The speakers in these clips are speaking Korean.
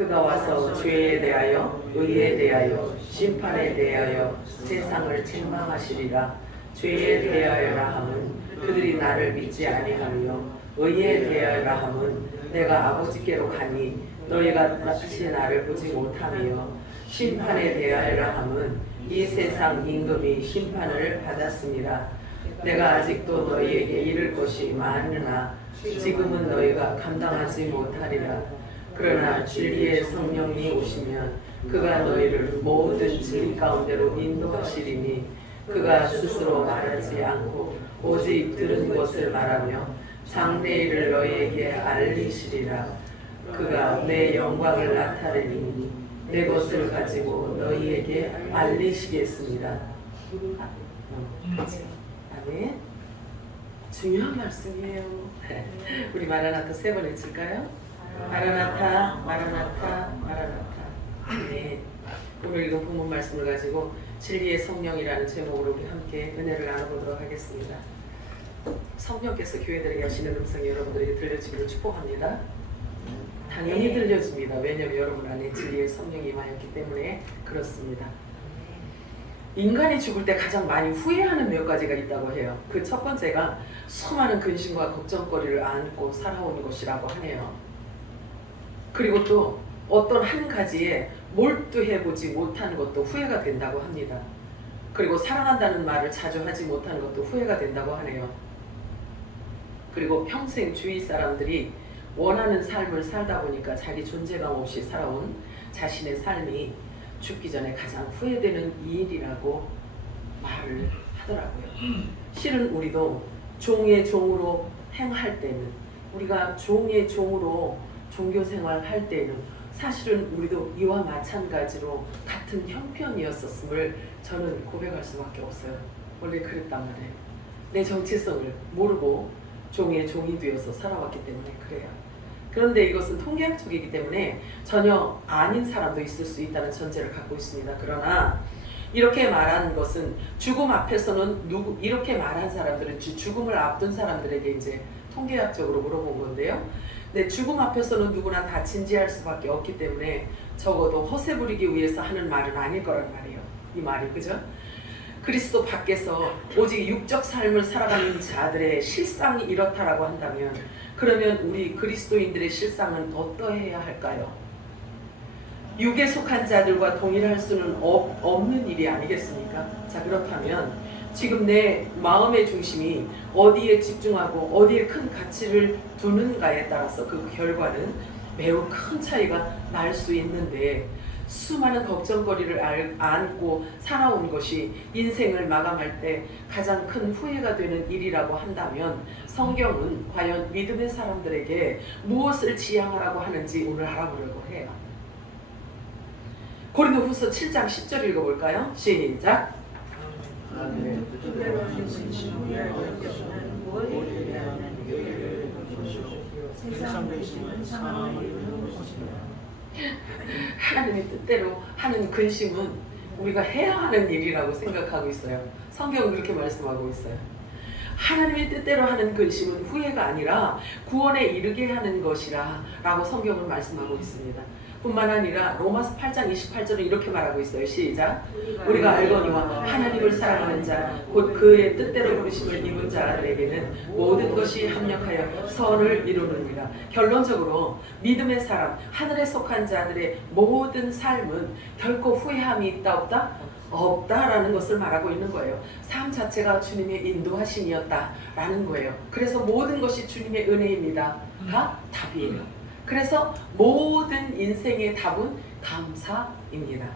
그가 와서 죄에 대하여 의에 대하여 심판에 대하여 세상을 책망하시리라. 죄에 대하여라 함은 그들이 나를 믿지 아니하며 의에 대하여라 함은 내가 아버지께로 가니 너희가 다시 나를 보지 못하며 심판에 대하여라 함은 이 세상 임금이 심판을 받았습니다. 내가 아직도 너희에게 이를 것이 많으나 지금은 너희가 감당하지 못하리라. 그러나 진리의 성령이 오시면 그가 너희를 모든 진리 가운데로 인도하시리니 그가 스스로 말하지 않고 오직 들은 것을 말하며 장래일을 너희에게 알리시리라. 그가 내 영광을 나타내리니 내 것을 가지고 너희에게 알리시겠습니다. 아멘. 중요한 말씀이에요. 우리 마라나타 3번 외칠까요? 마라나타, 마라나타, 마라나타. 네. 오늘 읽은 본문 말씀을 가지고 진리의 성령이라는 제목으로 우리 함께 은혜를 나눠보도록 하겠습니다. 성령께서 교회들에게 하시는 음성이 여러분들에게 들려지기를 축복합니다. 당연히 들려집니다. 왜냐하면 여러분 안에 진리의 성령이 임하였기 때문에 그렇습니다. 인간이 죽을 때 가장 많이 후회하는 몇 가지가 있다고 해요. 그 첫 번째가 수많은 근심과 걱정거리를 안고 살아오는 것이라고 하네요. 그리고 또 어떤 한 가지에 몰두해보지 못하는 것도 후회가 된다고 합니다. 그리고 사랑한다는 말을 자주 하지 못하는 것도 후회가 된다고 하네요. 그리고 평생 주위 사람들이 원하는 삶을 살다 보니까 자기 존재감 없이 살아온 자신의 삶이 죽기 전에 가장 후회되는 일이라고 말을 하더라고요. 실은 우리도 종의 종으로 행할 때는, 우리가 종의 종으로 종교생활 할 때는 사실은 우리도 이와 마찬가지로 같은 형편이었었음을 저는 고백할 수밖에 없어요. 원래 그랬단 말이에요. 내 정체성을 모르고 종의 종이 되어서 살아왔기 때문에 그래요. 그런데 이것은 통계학적이기 때문에 전혀 아닌 사람도 있을 수 있다는 전제를 갖고 있습니다. 그러나 이렇게 말한 것은 죽음 앞에서는 이렇게 말한 사람들은 죽음을 앞둔 사람들에게 이제 통계학적으로 물어본 건데요. 네, 죽음 앞에서는 누구나 다 진지할 수밖에 없기 때문에 적어도 허세 부리기 위해서 하는 말은 아닐 거란 말이에요. 이 말이, 그죠? 그리스도 밖에서 오직 육적 삶을 살아가는 자들의 실상이 이렇다라고 한다면, 그러면 우리 그리스도인들의 실상은 어떠해야 할까요? 육에 속한 자들과 동일할 수는 없는 일이 아니겠습니까? 자, 그렇다면 지금 내 마음의 중심이 어디에 집중하고 어디에 큰 가치를 두는가에 따라서 그 결과는 매우 큰 차이가 날 수 있는데, 수많은 걱정거리를 안고 살아온 것이 인생을 마감할 때 가장 큰 후회가 되는 일이라고 한다면, 성경은 과연 믿음의 사람들에게 무엇을 지향하라고 하는지 오늘 알아보려고 해요. 고린도후서 7장 10절 읽어볼까요? 시작. 하나님의 뜻대로 하는 근심은 우리가 해야 하는 일이라고 생각하고 있어요. 성경은 그렇게 말씀하고 있어요. 하나님의 뜻대로 하는 근심은 후회가 아니라 구원에 이르게 하는 것이라 라고 성경은 말씀하고 있습니다. 뿐만 아니라 로마서 8장 28절은 이렇게 말하고 있어요. 시작. 우리가 알거니와 하나님을 사랑하는 자 곧 그의 뜻대로 부르심을 입은 자들에게는 모든 것이 합력하여 선을 이루느니라. 결론적으로 믿음의 사람, 하늘에 속한 자들의 모든 삶은 결코 후회함이 있다 없다? 없다라는 것을 말하고 있는 거예요. 삶 자체가 주님의 인도하심이었다라는 거예요. 그래서 모든 것이 주님의 은혜입니다가 답이에요. 그래서 모든 인생의 답은 감사입니다.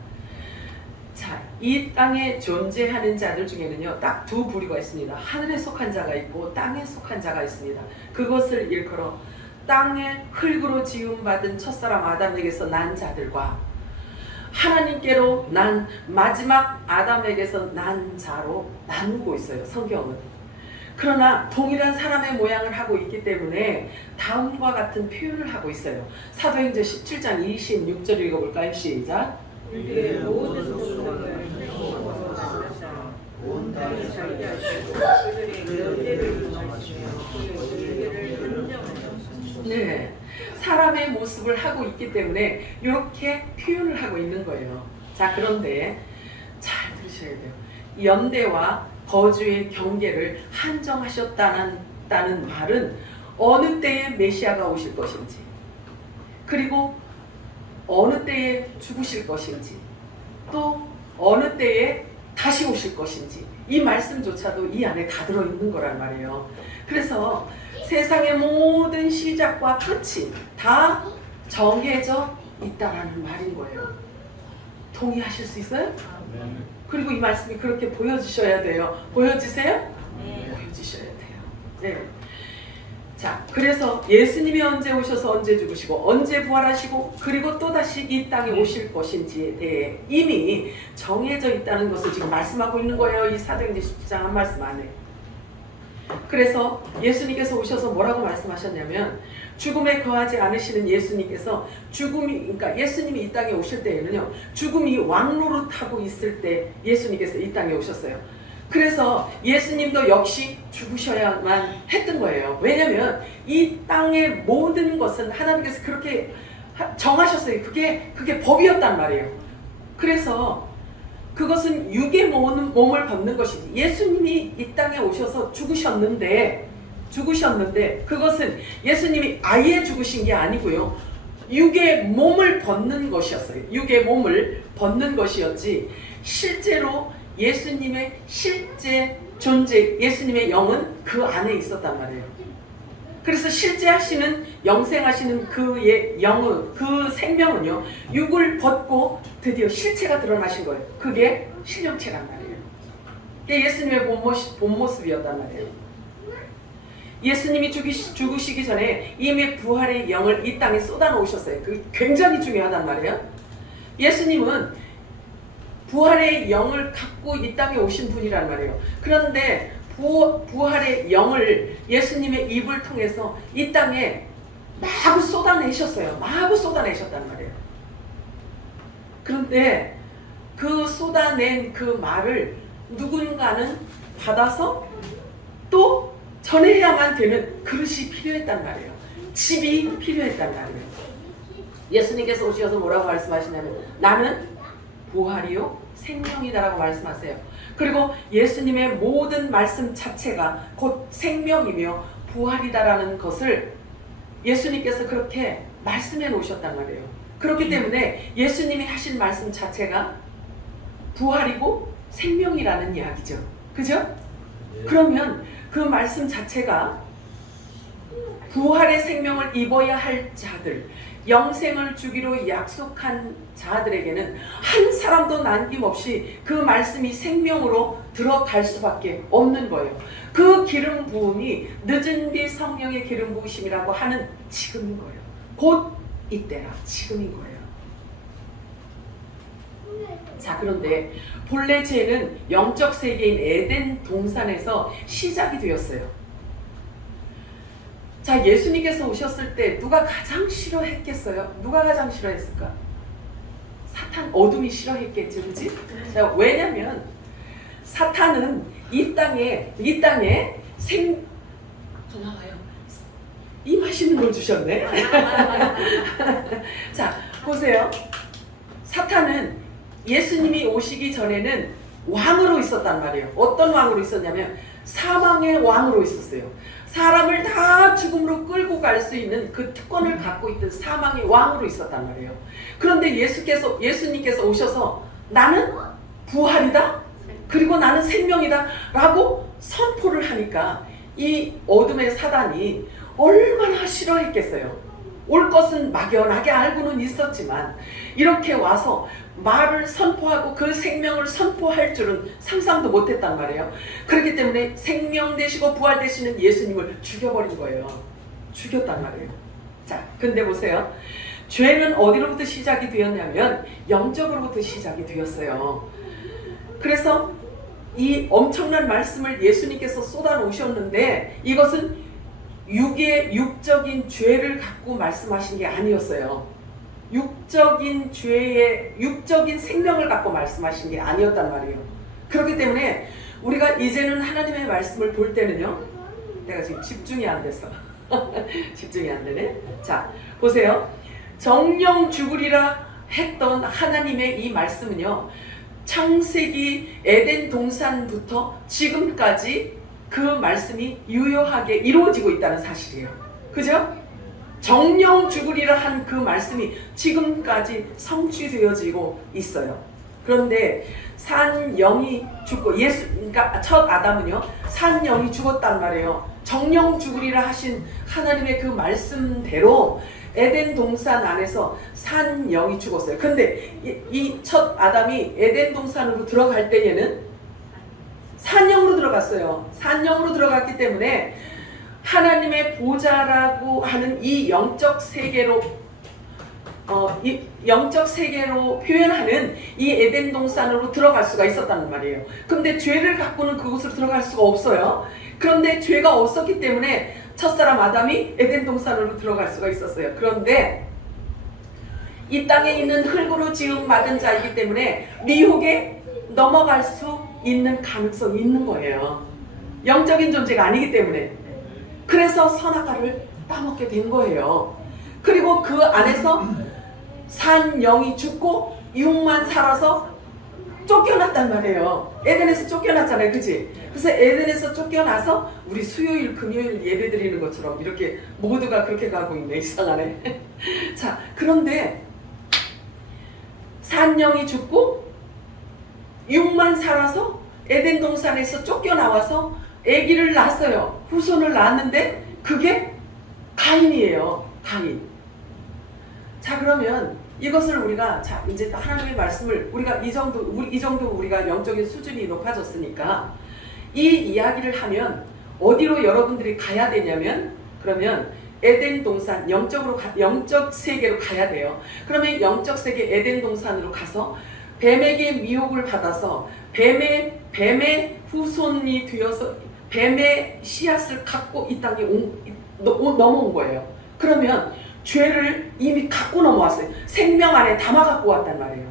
자, 이 땅에 존재하는 자들 중에는요, 딱 두 부류가 있습니다. 하늘에 속한 자가 있고 땅에 속한 자가 있습니다. 그것을 일컬어 땅의 흙으로 지음받은 첫사람 아담에게서 난 자들과 하나님께로 난 마지막 아담에게서 난 자로 나누고 있어요, 성경은. 그러나 동일한 사람의 모양을 하고 있기 때문에 다음과 같은 표현을 하고 있어요. 사도행전 17장 26절 읽어볼까요? 시작. 네, 사람의 모습을 하고 있기 때문에 이렇게 표현을 하고 있는 거예요. 자, 그런데 잘 들으셔야 돼요. 연대와 거주의 경계를 한정하셨다는 말은 어느 때에 메시아가 오실 것인지, 그리고 어느 때에 죽으실 것인지, 또 어느 때에 다시 오실 것인지, 이 말씀조차도 이 안에 다 들어있는 거란 말이에요. 그래서 세상의 모든 시작과 끝이 다 정해져 있다라는 말인 거예요. 동의하실 수 있어요? 그리고 이 말씀이 그렇게 보여지셔야 돼요. 보여지세요? 네. 보여지셔야 돼요. 네. 자, 그래서 예수님이 언제 오셔서 언제 죽으시고 언제 부활하시고 그리고 또다시 이 땅에 오실 것인지에 대해 이미 정해져 있다는 것을 지금 말씀하고 있는 거예요. 이 사도행전 17장 한 말씀 안에. 그래서 예수님께서 오셔서 뭐라고 말씀하셨냐면, 죽음에 거하지 않으시는 예수님께서 그러니까 예수님이 이 땅에 오실 때에는요, 죽음이 왕노릇하고 있을 때 예수님께서 이 땅에 오셨어요. 그래서 예수님도 역시 죽으셔야만 했던 거예요. 왜냐하면 이 땅의 모든 것은 하나님께서 그렇게 정하셨어요. 그게 법이었단 말이에요. 그래서 그것은 육의 몸을 벗는 것이지, 예수님이 이 땅에 오셔서 죽으셨는데 그것은 예수님이 아예 죽으신 게 아니고요, 육의 몸을 벗는 것이었어요. 육의 몸을 벗는 것이었지, 실제로 예수님의 실제 존재, 예수님의 영은 그 안에 있었단 말이에요. 그래서 실제 하시는, 영생하시는 그의 영은, 그 생명은요, 육을 벗고 드디어 실체가 드러나신 거예요. 그게 신령체란 말이에요. 그게 예수님의 본 모습이었단 말이에요. 예수님이 죽으시기 전에 이미 부활의 영을 이 땅에 쏟아놓으셨어요. 그게 굉장히 중요하단 말이에요. 예수님은 부활의 영을 갖고 이 땅에 오신 분이란 말이에요. 그런데 부활의 영을 예수님의 입을 통해서 이 땅에 마구 쏟아내셨어요. 마구 쏟아내셨단 말이에요. 그런데 그 쏟아낸 그 말을 누군가는 받아서 또 전해야만 되는 그릇이 필요했단 말이에요. 집이 필요했단 말이에요. 예수님께서 오셔서 뭐라고 말씀하시냐면, 나는 부활이요 생명이다라고 말씀하세요. 그리고 예수님의 모든 말씀 자체가 곧 생명이며 부활이다라는 것을 예수님께서 그렇게 말씀해 놓으셨단 말이에요. 그렇기 때문에 예수님이 하신 말씀 자체가 부활이고 생명이라는 이야기죠. 그죠? 그러면 그 말씀 자체가 부활의 생명을 입어야 할 자들, 영생을 주기로 약속한 자들에게는 한 사람도 남김없이 그 말씀이 생명으로 들어갈 수밖에 없는 거예요. 그 기름 부음이 늦은 비 성령의 기름 부으심이라고 하는 지금인 거예요. 곧 이때라, 지금인 거예요. 자, 그런데 본래 죄는 영적 세계인 에덴 동산에서 시작이 되었어요. 자, 예수님께서 오셨을 때 누가 가장 싫어했겠어요? 누가 가장 싫어했을까? 사탄, 어둠이 싫어했겠죠, 그렇지? 자, 왜냐면 사탄은 이 땅에 고마워요. 이 맛있는 걸 주셨네. 자, 보세요. 사탄은 예수님이 오시기 전에는 왕으로 있었단 말이에요. 어떤 왕으로 있었냐면 사망의 왕으로 있었어요. 사람을 다 죽음으로 끌고 갈 수 있는 그 특권을 갖고 있던 사망의 왕으로 있었단 말이에요. 그런데 예수님께서 오셔서 나는 부활이다, 그리고 나는 생명이다 라고 선포를 하니까 이 어둠의 사단이 얼마나 싫어했겠어요. 올 것은 막연하게 알고는 있었지만 이렇게 와서 말을 선포하고 그 생명을 선포할 줄은 상상도 못했단 말이에요. 그렇기 때문에 생명 되시고 부활 되시는 예수님을 죽여버린 거예요. 죽였단 말이에요. 자, 근데 보세요. 죄는 어디로부터 시작이 되었냐면 영적으로부터 시작이 되었어요. 그래서 이 엄청난 말씀을 예수님께서 쏟아놓으셨는데 이것은 육적인 죄를 갖고 말씀하신 게 아니었어요. 육적인 생명을 갖고 말씀하신 게 아니었단 말이에요. 그렇기 때문에 우리가 이제는 하나님의 말씀을 볼 때는요, 내가 지금 집중이 안 돼서 집중이 안 되네. 자, 보세요. 정령 죽으리라 했던 하나님의 이 말씀은요, 창세기 에덴 동산부터 지금까지 그 말씀이 유효하게 이루어지고 있다는 사실이에요. 그죠? 정령 죽으리라 한 그 말씀이 지금까지 성취되어지고 있어요. 그런데 산 영이 죽고 그러니까 첫 아담은요, 산 영이 죽었단 말이에요. 정령 죽으리라 하신 하나님의 그 말씀대로 에덴 동산 안에서 산 영이 죽었어요. 근데 이 첫 아담이 에덴 동산으로 들어갈 때에는 산 영으로 들어갔어요. 산 영으로 들어갔기 때문에 하나님의 보좌라고 하는 이 영적 세계로 표현하는 이 에덴 동산으로 들어갈 수가 있었단 말이에요. 그런데 죄를 갖고는 그곳으로 들어갈 수가 없어요. 그런데 죄가 없었기 때문에 첫사람 아담이 에덴 동산으로 들어갈 수가 있었어요. 그런데 이 땅에 있는 흙으로 지음 받은 자이기 때문에 미혹에 넘어갈 수 있는 가능성이 있는 거예요. 영적인 존재가 아니기 때문에. 그래서 선악과를 따먹게 된 거예요. 그리고 그 안에서 산 영이 죽고 육만 살아서 쫓겨났단 말이에요. 에덴에서 쫓겨났잖아요. 그치? 그래서 에덴에서 쫓겨나서 우리 수요일 금요일 예배 드리는 것처럼 이렇게 모두가 그렇게 가고 있네. 이상하네. 자, 그런데 산 영이 죽고 육만 살아서 에덴 동산에서 쫓겨나와서 아기를 낳았어요. 후손을 낳았는데 그게 가인이에요. 가인. 자, 그러면 이것을 우리가 이제 하나님의 말씀을 우리가 이 정도 우리가 영적인 수준이 높아졌으니까 이 이야기를 하면 어디로 여러분들이 가야 되냐면, 그러면 에덴 동산 영적 세계로 가야 돼요. 그러면 영적 세계 에덴 동산으로 가서 뱀에게 미혹을 받아서 뱀의 후손이 되어서 뱀의 씨앗을 갖고 이 땅에 넘어온 거예요. 그러면 죄를 이미 갖고 넘어왔어요. 생명 안에 담아 갖고 왔단 말이에요.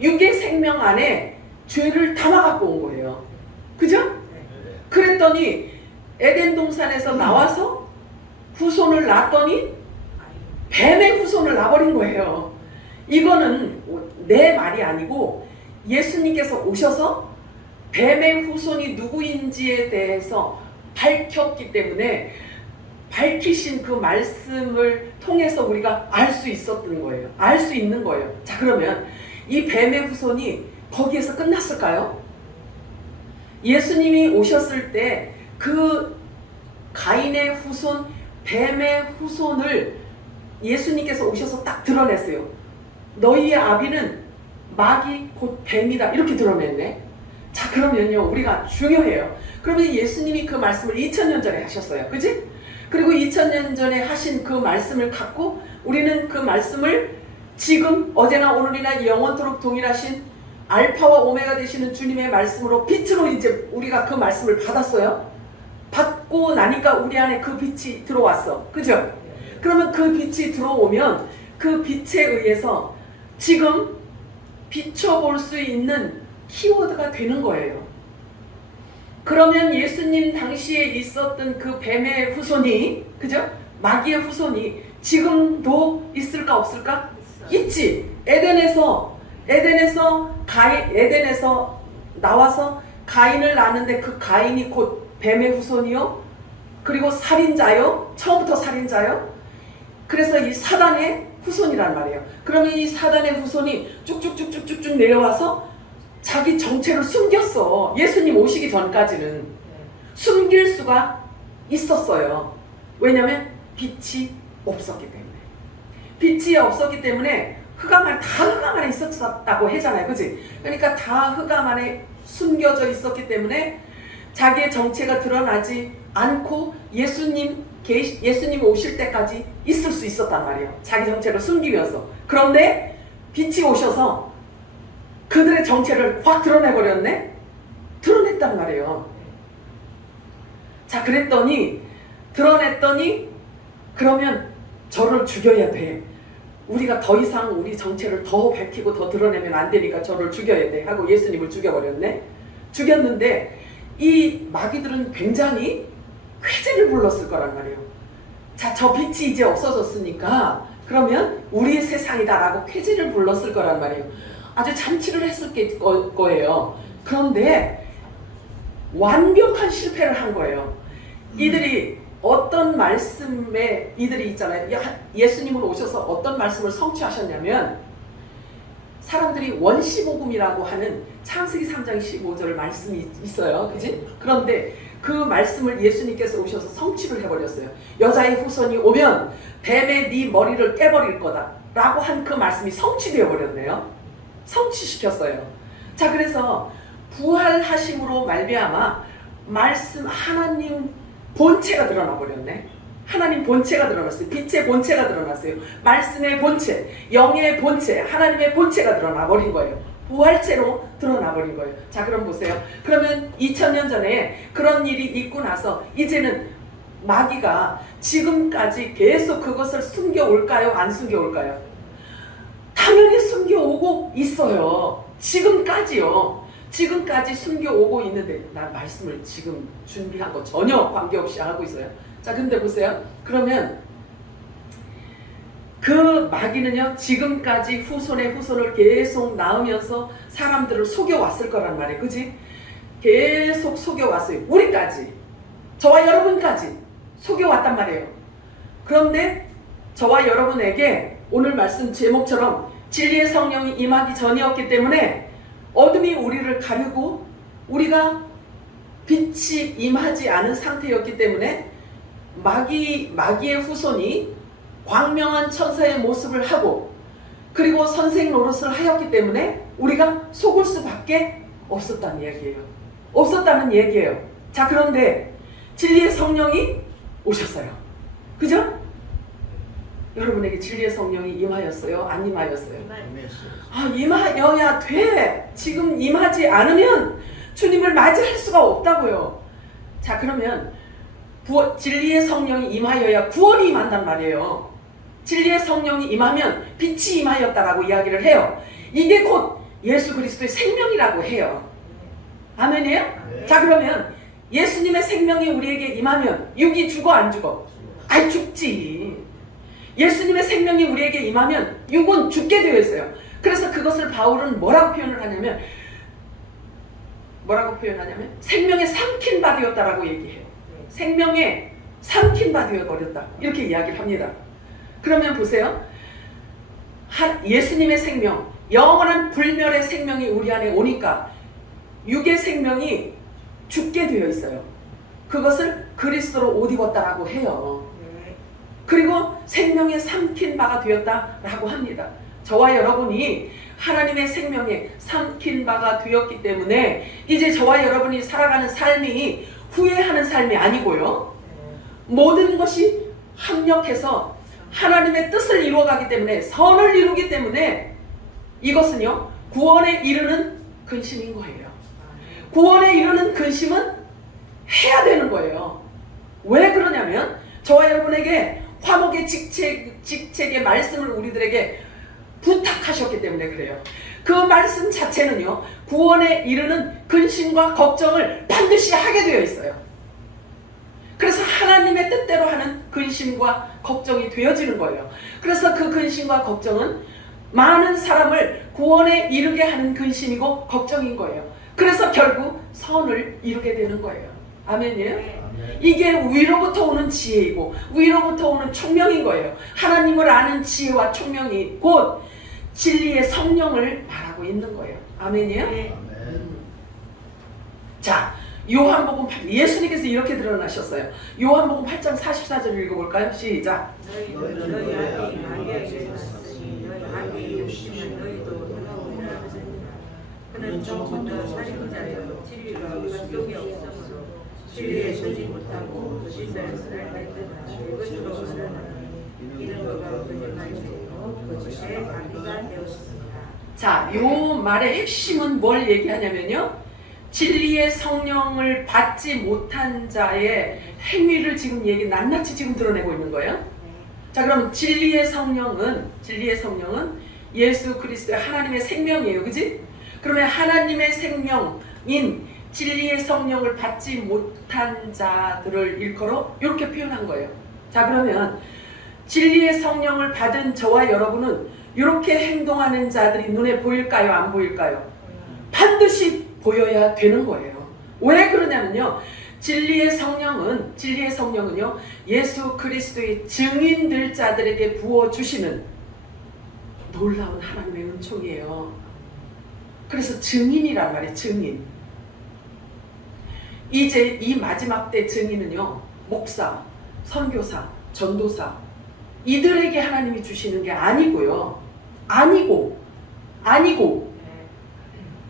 육의 생명 안에 죄를 담아 갖고 온 거예요. 그죠? 그랬더니 에덴 동산에서 나와서 후손을 낳았더니 뱀의 후손을 낳아버린 거예요. 이거는 내 말이 아니고 예수님께서 오셔서 뱀의 후손이 누구인지에 대해서 밝혔기 때문에 밝히신 그 말씀을 통해서 우리가 알 수 있었던 거예요. 알 수 있는 거예요. 자, 그러면 이 뱀의 후손이 거기에서 끝났을까요? 예수님이 오셨을 때 그 가인의 후손, 뱀의 후손을 예수님께서 오셔서 딱 드러냈어요. 너희의 아비는 마귀 곧 뱀이다. 이렇게 드러냈네. 자, 그러면요, 우리가 중요해요. 그러면 예수님이 그 말씀을 2000년 전에 하셨어요. 그지? 그리고 2000년 전에 하신 그 말씀을 갖고 우리는 그 말씀을 지금 어제나 오늘이나 영원토록 동일하신 알파와 오메가 되시는 주님의 말씀으로 빛으로 이제 우리가 그 말씀을 받았어요. 받고 나니까 우리 안에 그 빛이 들어왔어. 그죠? 그러면 그 빛이 들어오면 그 빛에 의해서 지금 비춰볼 수 있는 키워드가 되는 거예요. 그러면 예수님 당시에 있었던 그 뱀의 후손이, 그죠? 마귀의 후손이 지금도 있을까 없을까? 있지. 에덴에서 나와서 가인을 낳는데 그 가인이 곧 뱀의 후손이요. 그리고 살인자요. 처음부터 살인자요. 그래서 이 사단의 후손이란 말이에요. 그러면 이 사단의 후손이 쭉쭉쭉쭉쭉 내려와서 자기 정체를 숨겼어. 예수님 오시기 전까지는 숨길 수가 있었어요. 왜냐하면 빛이 없었기 때문에. 빛이 없었기 때문에 흑암 안에 있었다고 하잖아요. 그치? 그러니까 다 흑암 안에 숨겨져 있었기 때문에 자기의 정체가 드러나지 않고 예수님 오실 때까지 있을 수 있었단 말이에요. 자기 정체를 숨기면서. 그런데 빛이 오셔서 그들의 정체를 확 드러내버렸네? 드러냈단 말이에요. 자, 드러냈더니 그러면 저를 죽여야 돼. 우리가 더 이상 우리 정체를 더 밝히고 더 드러내면 안 되니까 저를 죽여야 돼 하고 예수님을 죽여버렸네. 죽였는데 이 마귀들은 굉장히 회개를 불렀을 거란 말이에요. 자, 저 빛이 이제 없어졌으니까 그러면 우리의 세상이다라고 쾌지를 불렀을 거란 말이에요. 아주 잔치를 했을 거예요. 그런데 완벽한 실패를 한 거예요. 이들이 어떤 말씀에 이들이 있잖아요. 예수님은 오셔서 어떤 말씀을 성취하셨냐면 사람들이 원시복음이라고 하는 창세기 3장 15절 말씀이 있어요. 그지? 그런데 그 말씀을 예수님께서 오셔서 성취를 해버렸어요. 여자의 후손이 오면 뱀의 네 머리를 깨버릴 거다 라고 한 그 말씀이 성취되어 버렸네요. 성취시켰어요. 자, 그래서 부활하심으로 말미암아 말씀 하나님 본체가 드러나 버렸네. 하나님 본체가 드러났어요. 빛의 본체가 드러났어요. 말씀의 본체, 영의 본체, 하나님의 본체가 드러나 버린 거예요. 부활체로 드러나 버린 거예요. 자, 그럼 보세요. 그러면 2000년 전에 그런 일이 있고 나서 이제는 마귀가 지금까지 계속 그것을 숨겨올까요? 안 숨겨올까요? 당연히 숨겨오고 있어요. 지금까지요. 지금까지 숨겨오고 있는데 나 말씀을 지금 준비한 거 전혀 관계없이 하고 있어요. 자, 근데 보세요. 그러면 그 마귀는요, 지금까지 후손의 후손을 계속 낳으면서 사람들을 속여왔을 거란 말이에요. 그지? 계속 속여왔어요. 우리까지. 저와 여러분까지 속여왔단 말이에요. 그런데 저와 여러분에게 오늘 말씀 제목처럼 진리의 성령이 임하기 전이었기 때문에 어둠이 우리를 가리고 우리가 빛이 임하지 않은 상태였기 때문에 마귀의 후손이 광명한 천사의 모습을 하고 그리고 선생 노릇을 하였기 때문에 우리가 속을 수밖에 없었다는 얘기예요. 없었다는 얘기예요. 자, 그런데 진리의 성령이 오셨어요. 그죠? 여러분에게 진리의 성령이 임하였어요? 안 임하였어요? 아, 임하여야 돼. 지금 임하지 않으면 주님을 맞이할 수가 없다고요. 자, 그러면 진리의 성령이 임하여야 구원이 임한단 말이에요. 진리의 성령이 임하면 빛이 임하였다라고 이야기를 해요. 이게 곧 예수 그리스도의 생명이라고 해요. 아멘이에요? 네. 자, 그러면 예수님의 생명이 우리에게 임하면 육이 죽어 안 죽어? 아이, 죽지. 예수님의 생명이 우리에게 임하면 육은 죽게 되어 있어요. 그래서 그것을 바울은 뭐라고 표현을 하냐면 생명에 삼킨 바 되었다라고 얘기해요. 생명에 삼킨 바 되어 버렸다, 이렇게 이야기를 합니다. 그러면 보세요. 예수님의 생명, 영원한 불멸의 생명이 우리 안에 오니까 육의 생명이 죽게 되어 있어요. 그것을 그리스도로 옷 입었다라고 해요. 그리고 생명에 삼킨 바가 되었다라고 합니다. 저와 여러분이 하나님의 생명에 삼킨 바가 되었기 때문에 이제 저와 여러분이 살아가는 삶이 후회하는 삶이 아니고요. 모든 것이 합력해서 하나님의 뜻을 이루어가기 때문에, 선을 이루기 때문에 이것은요, 구원에 이르는 근심인 거예요. 구원에 이르는 근심은 해야 되는 거예요. 왜 그러냐면 저와 여러분에게 화목의 직책의 말씀을 우리들에게 부탁하셨기 때문에 그래요. 그 말씀 자체는요, 구원에 이르는 근심과 걱정을 반드시 하게 되어 있어요. 그래서 하나님의 뜻대로 하는 근심과 걱정이 되어지는 거예요. 그래서 그 근심과 걱정은 많은 사람을 구원에 이르게 하는 근심이고 걱정인 거예요. 그래서 결국 선을 이루게 되는 거예요. 아멘이에요? 이게 위로부터 오는 지혜이고 위로부터 오는 총명인 거예요. 하나님을 아는 지혜와 총명이 곧 진리의 성령을 말하고 있는 거예요. 아멘이에요? 자, 요한복음 8, 예수님께서 이렇게 드러나셨어요. 요한복음 8장 44절 읽어볼까요? 시작. 그는 처음부터 살인자여 진리가 속이 없으므로 진리에 서지 못하고 거짓말을 말했더라. 이것으로 말하는 이는 그가 거짓말이고 거짓의 아비가 되었습니다. 자, 요 말의 핵심은 뭘 얘기하냐면요, 진리의 성령을 받지 못한 자의 행위를 지금 낱낱이 지금 드러내고 있는 거예요. 자, 그럼 진리의 성령은 예수 그리스도의 하나님의 생명이에요. 그지? 그러면 하나님의 생명인 진리의 성령을 받지 못한 자들을 일컬어 이렇게 표현한 거예요. 자, 그러면 진리의 성령을 받은 저와 여러분은 이렇게 행동하는 자들이 눈에 보일까요? 안 보일까요? 반드시 보여야 되는 거예요. 왜 그러냐면요. 진리의 성령은요, 예수 그리스도의 증인될 자들에게 부어주시는 놀라운 하나님의 은총이에요. 그래서 증인이란 말이에요. 증인. 이제 이 마지막 때 증인은요, 목사, 선교사, 전도사, 이들에게 하나님이 주시는 게 아니고요. 아니고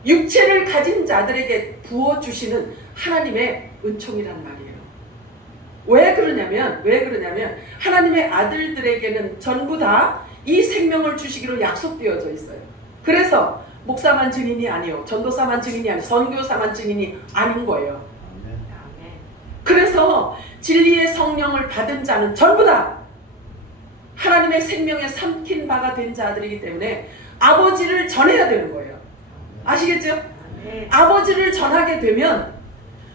육체를 가진 자들에게 부어주시는 하나님의 은총이란 말이에요. 왜 그러냐면 하나님의 아들들에게는 전부 다 이 생명을 주시기로 약속되어져 있어요. 그래서 목사만 증인이 아니요, 전도사만 증인이 아니요, 선교사만 증인이 아닌 거예요. 그래서 진리의 성령을 받은 자는 전부 다 하나님의 생명에 삼킨 바가 된 자들이기 때문에 아버지를 전해야 되는 거예요. 아시겠죠? 아버지를 전하게 되면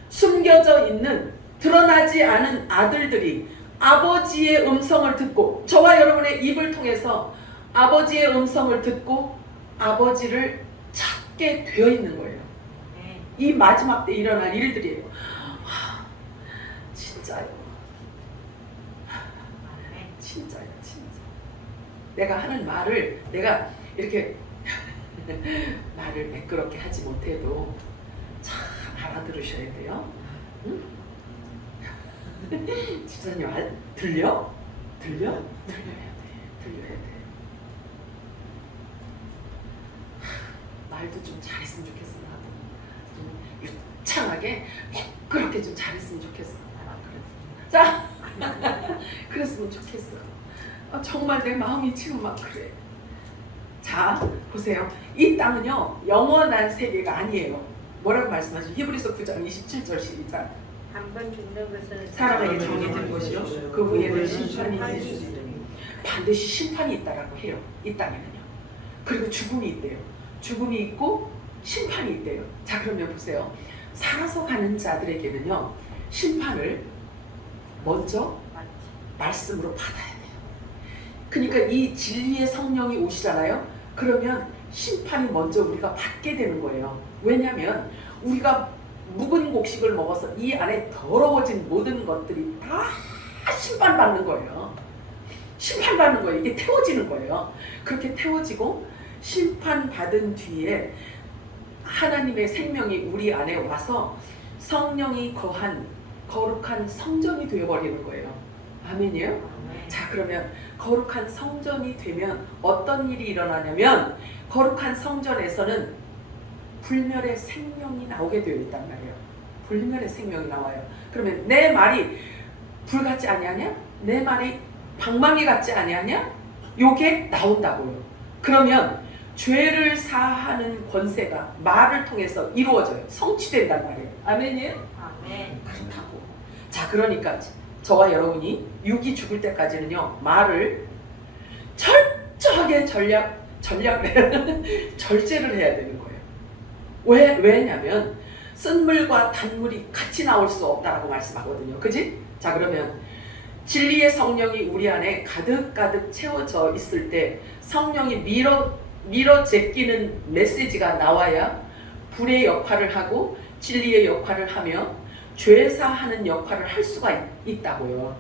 숨겨져 있는, 드러나지 않은 아들들이 아버지의 음성을 듣고, 저와 여러분의 입을 통해서 아버지의 음성을 듣고 아버지를 찾게 되어 있는 거예요. 이 마지막 때 일어날 일들이에요. 진짜요. 진짜. 내가 하는 말을, 내가 이렇게 말을 매끄럽게 하지 못해도 잘 알아들으셔야 돼요. 응? 집사님 들려? 들려야 돼. 말도 좀 잘했으면 좋겠어. 나도 좀 유창하게 매끄럽게 좀 잘했으면 좋겠어. 자, 그랬으면 좋겠어. 정말 내 마음이 지금 막 그래. 자, 보세요. 이 땅은요, 영원한 세계가 아니에요. 뭐라고 말씀하시죠? 히브리서 9장 27절 시작. 한 번 죽는 것은 사람에게 정해진 것이요, 그 후에는 심판이 있으니 반드시 심판이 있다라고 해요. 이 땅에는요. 그리고 죽음이 있대요. 죽음이 있고 심판이 있대요. 자, 그러면 보세요. 살아서 가는 자들에게는요, 심판을 먼저 말씀으로 받아야 돼요. 그러니까 이 진리의 성령이 오시잖아요. 그러면 심판이 먼저 우리가 받게 되는 거예요. 왜냐하면 우리가 묵은 곡식을 먹어서 이 안에 더러워진 모든 것들이 다 심판받는 거예요. 심판받는 거예요. 이게 태워지는 거예요. 그렇게 태워지고 심판받은 뒤에 하나님의 생명이 우리 안에 와서 성령이 거한 거룩한 성전이 되어버리는 거예요. 아멘이에요? 자, 그러면 거룩한 성전이 되면 어떤 일이 일어나냐면, 거룩한 성전에서는 불멸의 생명이 나오게 되어 있단 말이에요. 불멸의 생명이 나와요. 그러면 내 말이 불 같지 아니하냐? 내 말이 방망이 같지 아니하냐? 요게 나온다고요. 그러면 죄를 사하는 권세가 말을 통해서 이루어져요. 성취된단 말이에요. 아멘이에요? 아멘. 그렇다고. 자, 그러니까 저와 여러분이 육이 죽을 때까지는요, 말을 철저하게 절제를 해야 되는 거예요. 왜냐면 쓴물과 단물이 같이 나올 수 없다라고 말씀하거든요. 그지? 자, 그러면 진리의 성령이 우리 안에 가득가득 채워져 있을 때 성령이 밀어 제끼는 메시지가 나와야 불의 역할을 하고 진리의 역할을 하며 죄사하는 역할을 할 수가 있다고요.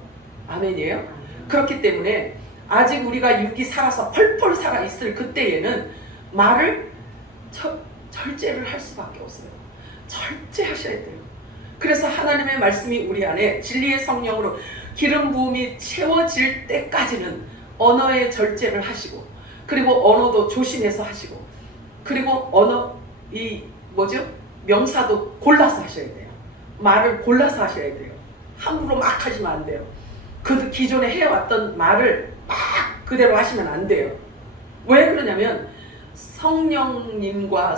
아멘이에요? 그렇기 때문에 아직 우리가 육이 살아서 펄펄 살아 있을 그때에는 말을 절제를 할 수밖에 없어요. 절제하셔야 돼요. 그래서 하나님의 말씀이 우리 안에 진리의 성령으로 기름 부음이 채워질 때까지는 언어의 절제를 하시고, 그리고 언어도 조심해서 하시고, 그리고 명사도 골라서 하셔야 돼요. 말을 골라서 하셔야 돼요. 함부로 막 하시면 안 돼요. 그 기존에 해왔던 말을 막 그대로 하시면 안 돼요. 왜 그러냐면 성령님과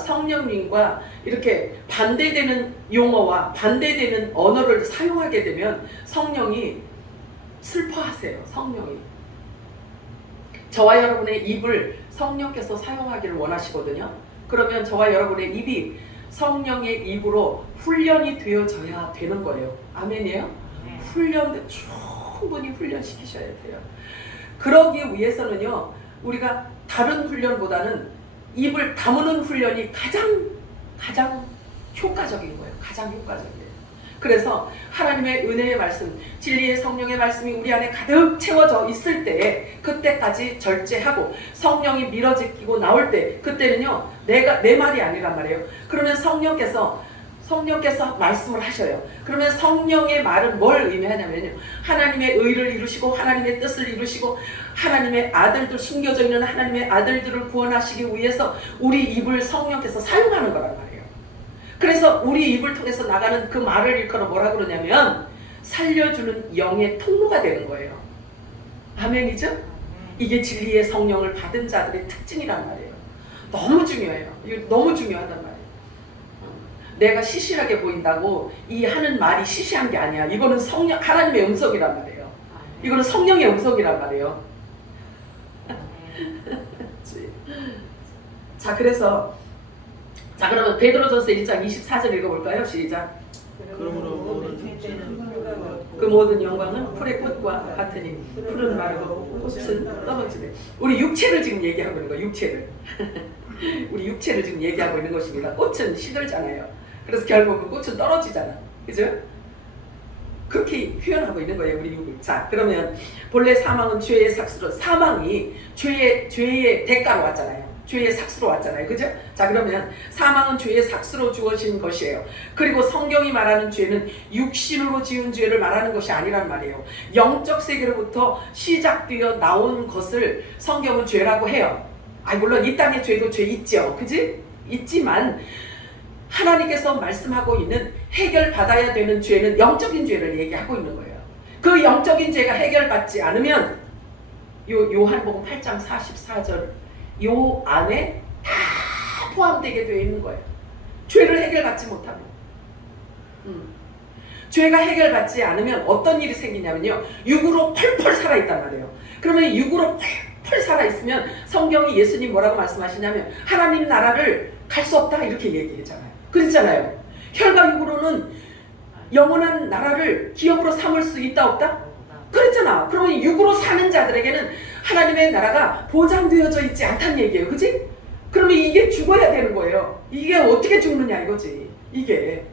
이렇게 반대되는 용어와 반대되는 언어를 사용하게 되면 성령이 슬퍼하세요. 성령이. 저와 여러분의 입을 성령께서 사용하기를 원하시거든요. 그러면 저와 여러분의 입이 성령의 입으로 훈련이 되어져야 되는 거예요. 아멘이에요? 훈련돼 쭉 충분히 훈련시키셔야 돼요. 그러기 위해서는요, 우리가 다른 훈련보다는 입을 다무는 훈련이 가장 효과적인 거예요. 가장 효과적이에요. 그래서 하나님의 은혜의 말씀, 진리의 성령의 말씀이 우리 안에 가득 채워져 있을 때, 그때까지 절제하고 성령이 밀어제끼고 나올 때, 그때는요, 내 말이 아니란 말이에요. 그러면 성령께서 말씀을 하셔요. 그러면 성령의 말은 뭘 의미하냐면요, 하나님의 의를 이루시고 하나님의 뜻을 이루시고 하나님의 아들들, 숨겨져 있는 하나님의 아들들을 구원하시기 위해서 우리 입을 성령께서 사용하는 거란 말이에요. 그래서 우리 입을 통해서 나가는 그 말을 일컬어 뭐라 그러냐면 살려주는 영의 통로가 되는 거예요. 아멘이죠? 이게 진리의 성령을 받은 자들의 특징이란 말이에요. 너무 중요해요. 이거 너무 중요하단 말이에요. 내가 시시하게 보인다고 이 하는 말이 시시한 게 아니야. 이거는 하나님의 음성이란 말이에요. 이거는 성령의 음성이란 말이에요. 자, 그러면 베드로전서 1장 24절 읽어볼까요? 시작. 그러므로 그 모든 영광은 풀의 꽃과 같으니 풀은 마르고 꽃은 떨어지네. 우리 육체를 지금 얘기하고 있는 거예요. 육체를. 우리 육체를 지금 얘기하고 있는 것입니다. 꽃은 시들잖아요. 그래서 결국은 꽃은 떨어지잖아. 그죠? 그렇게 표현하고 있는 거예요. 우리 육을. 자, 그러면 본래 사망은 죄의 삭스로, 사망이 죄의 대가로 왔잖아요. 죄의 삭스로 왔잖아요. 그죠? 자, 그러면 사망은 죄의 삭스로 주어진 것이에요. 그리고 성경이 말하는 죄는 육신으로 지은 죄를 말하는 것이 아니란 말이에요. 영적 세계로부터 시작되어 나온 것을 성경은 죄라고 해요. 물론 이 땅의 죄도 죄 있죠. 그지? 있지만 하나님께서 말씀하고 있는 해결받아야 되는 죄는 영적인 죄를 얘기하고 있는 거예요. 그 영적인 죄가 해결받지 않으면 요한복음 8장 44절 요 안에 다 포함되게 되어 있는 거예요. 죄를 해결받지 못하면. 죄가 해결받지 않으면 어떤 일이 생기냐면요, 육으로 펄펄 살아있단 말이에요. 그러면 육으로 펄펄 살아있으면 성경이 예수님 뭐라고 말씀하시냐면 하나님 나라를 갈 수 없다 이렇게 얘기했잖아요. 그랬잖아요. 혈과 육으로는 영원한 나라를 기업으로 삼을 수 있다 없다? 그랬잖아. 그러면 육으로 사는 자들에게는 하나님의 나라가 보장되어져 있지 않다는 얘기예요. 그치? 그러면 이게 죽어야 되는 거예요. 이게 어떻게 죽느냐 이거지. 이게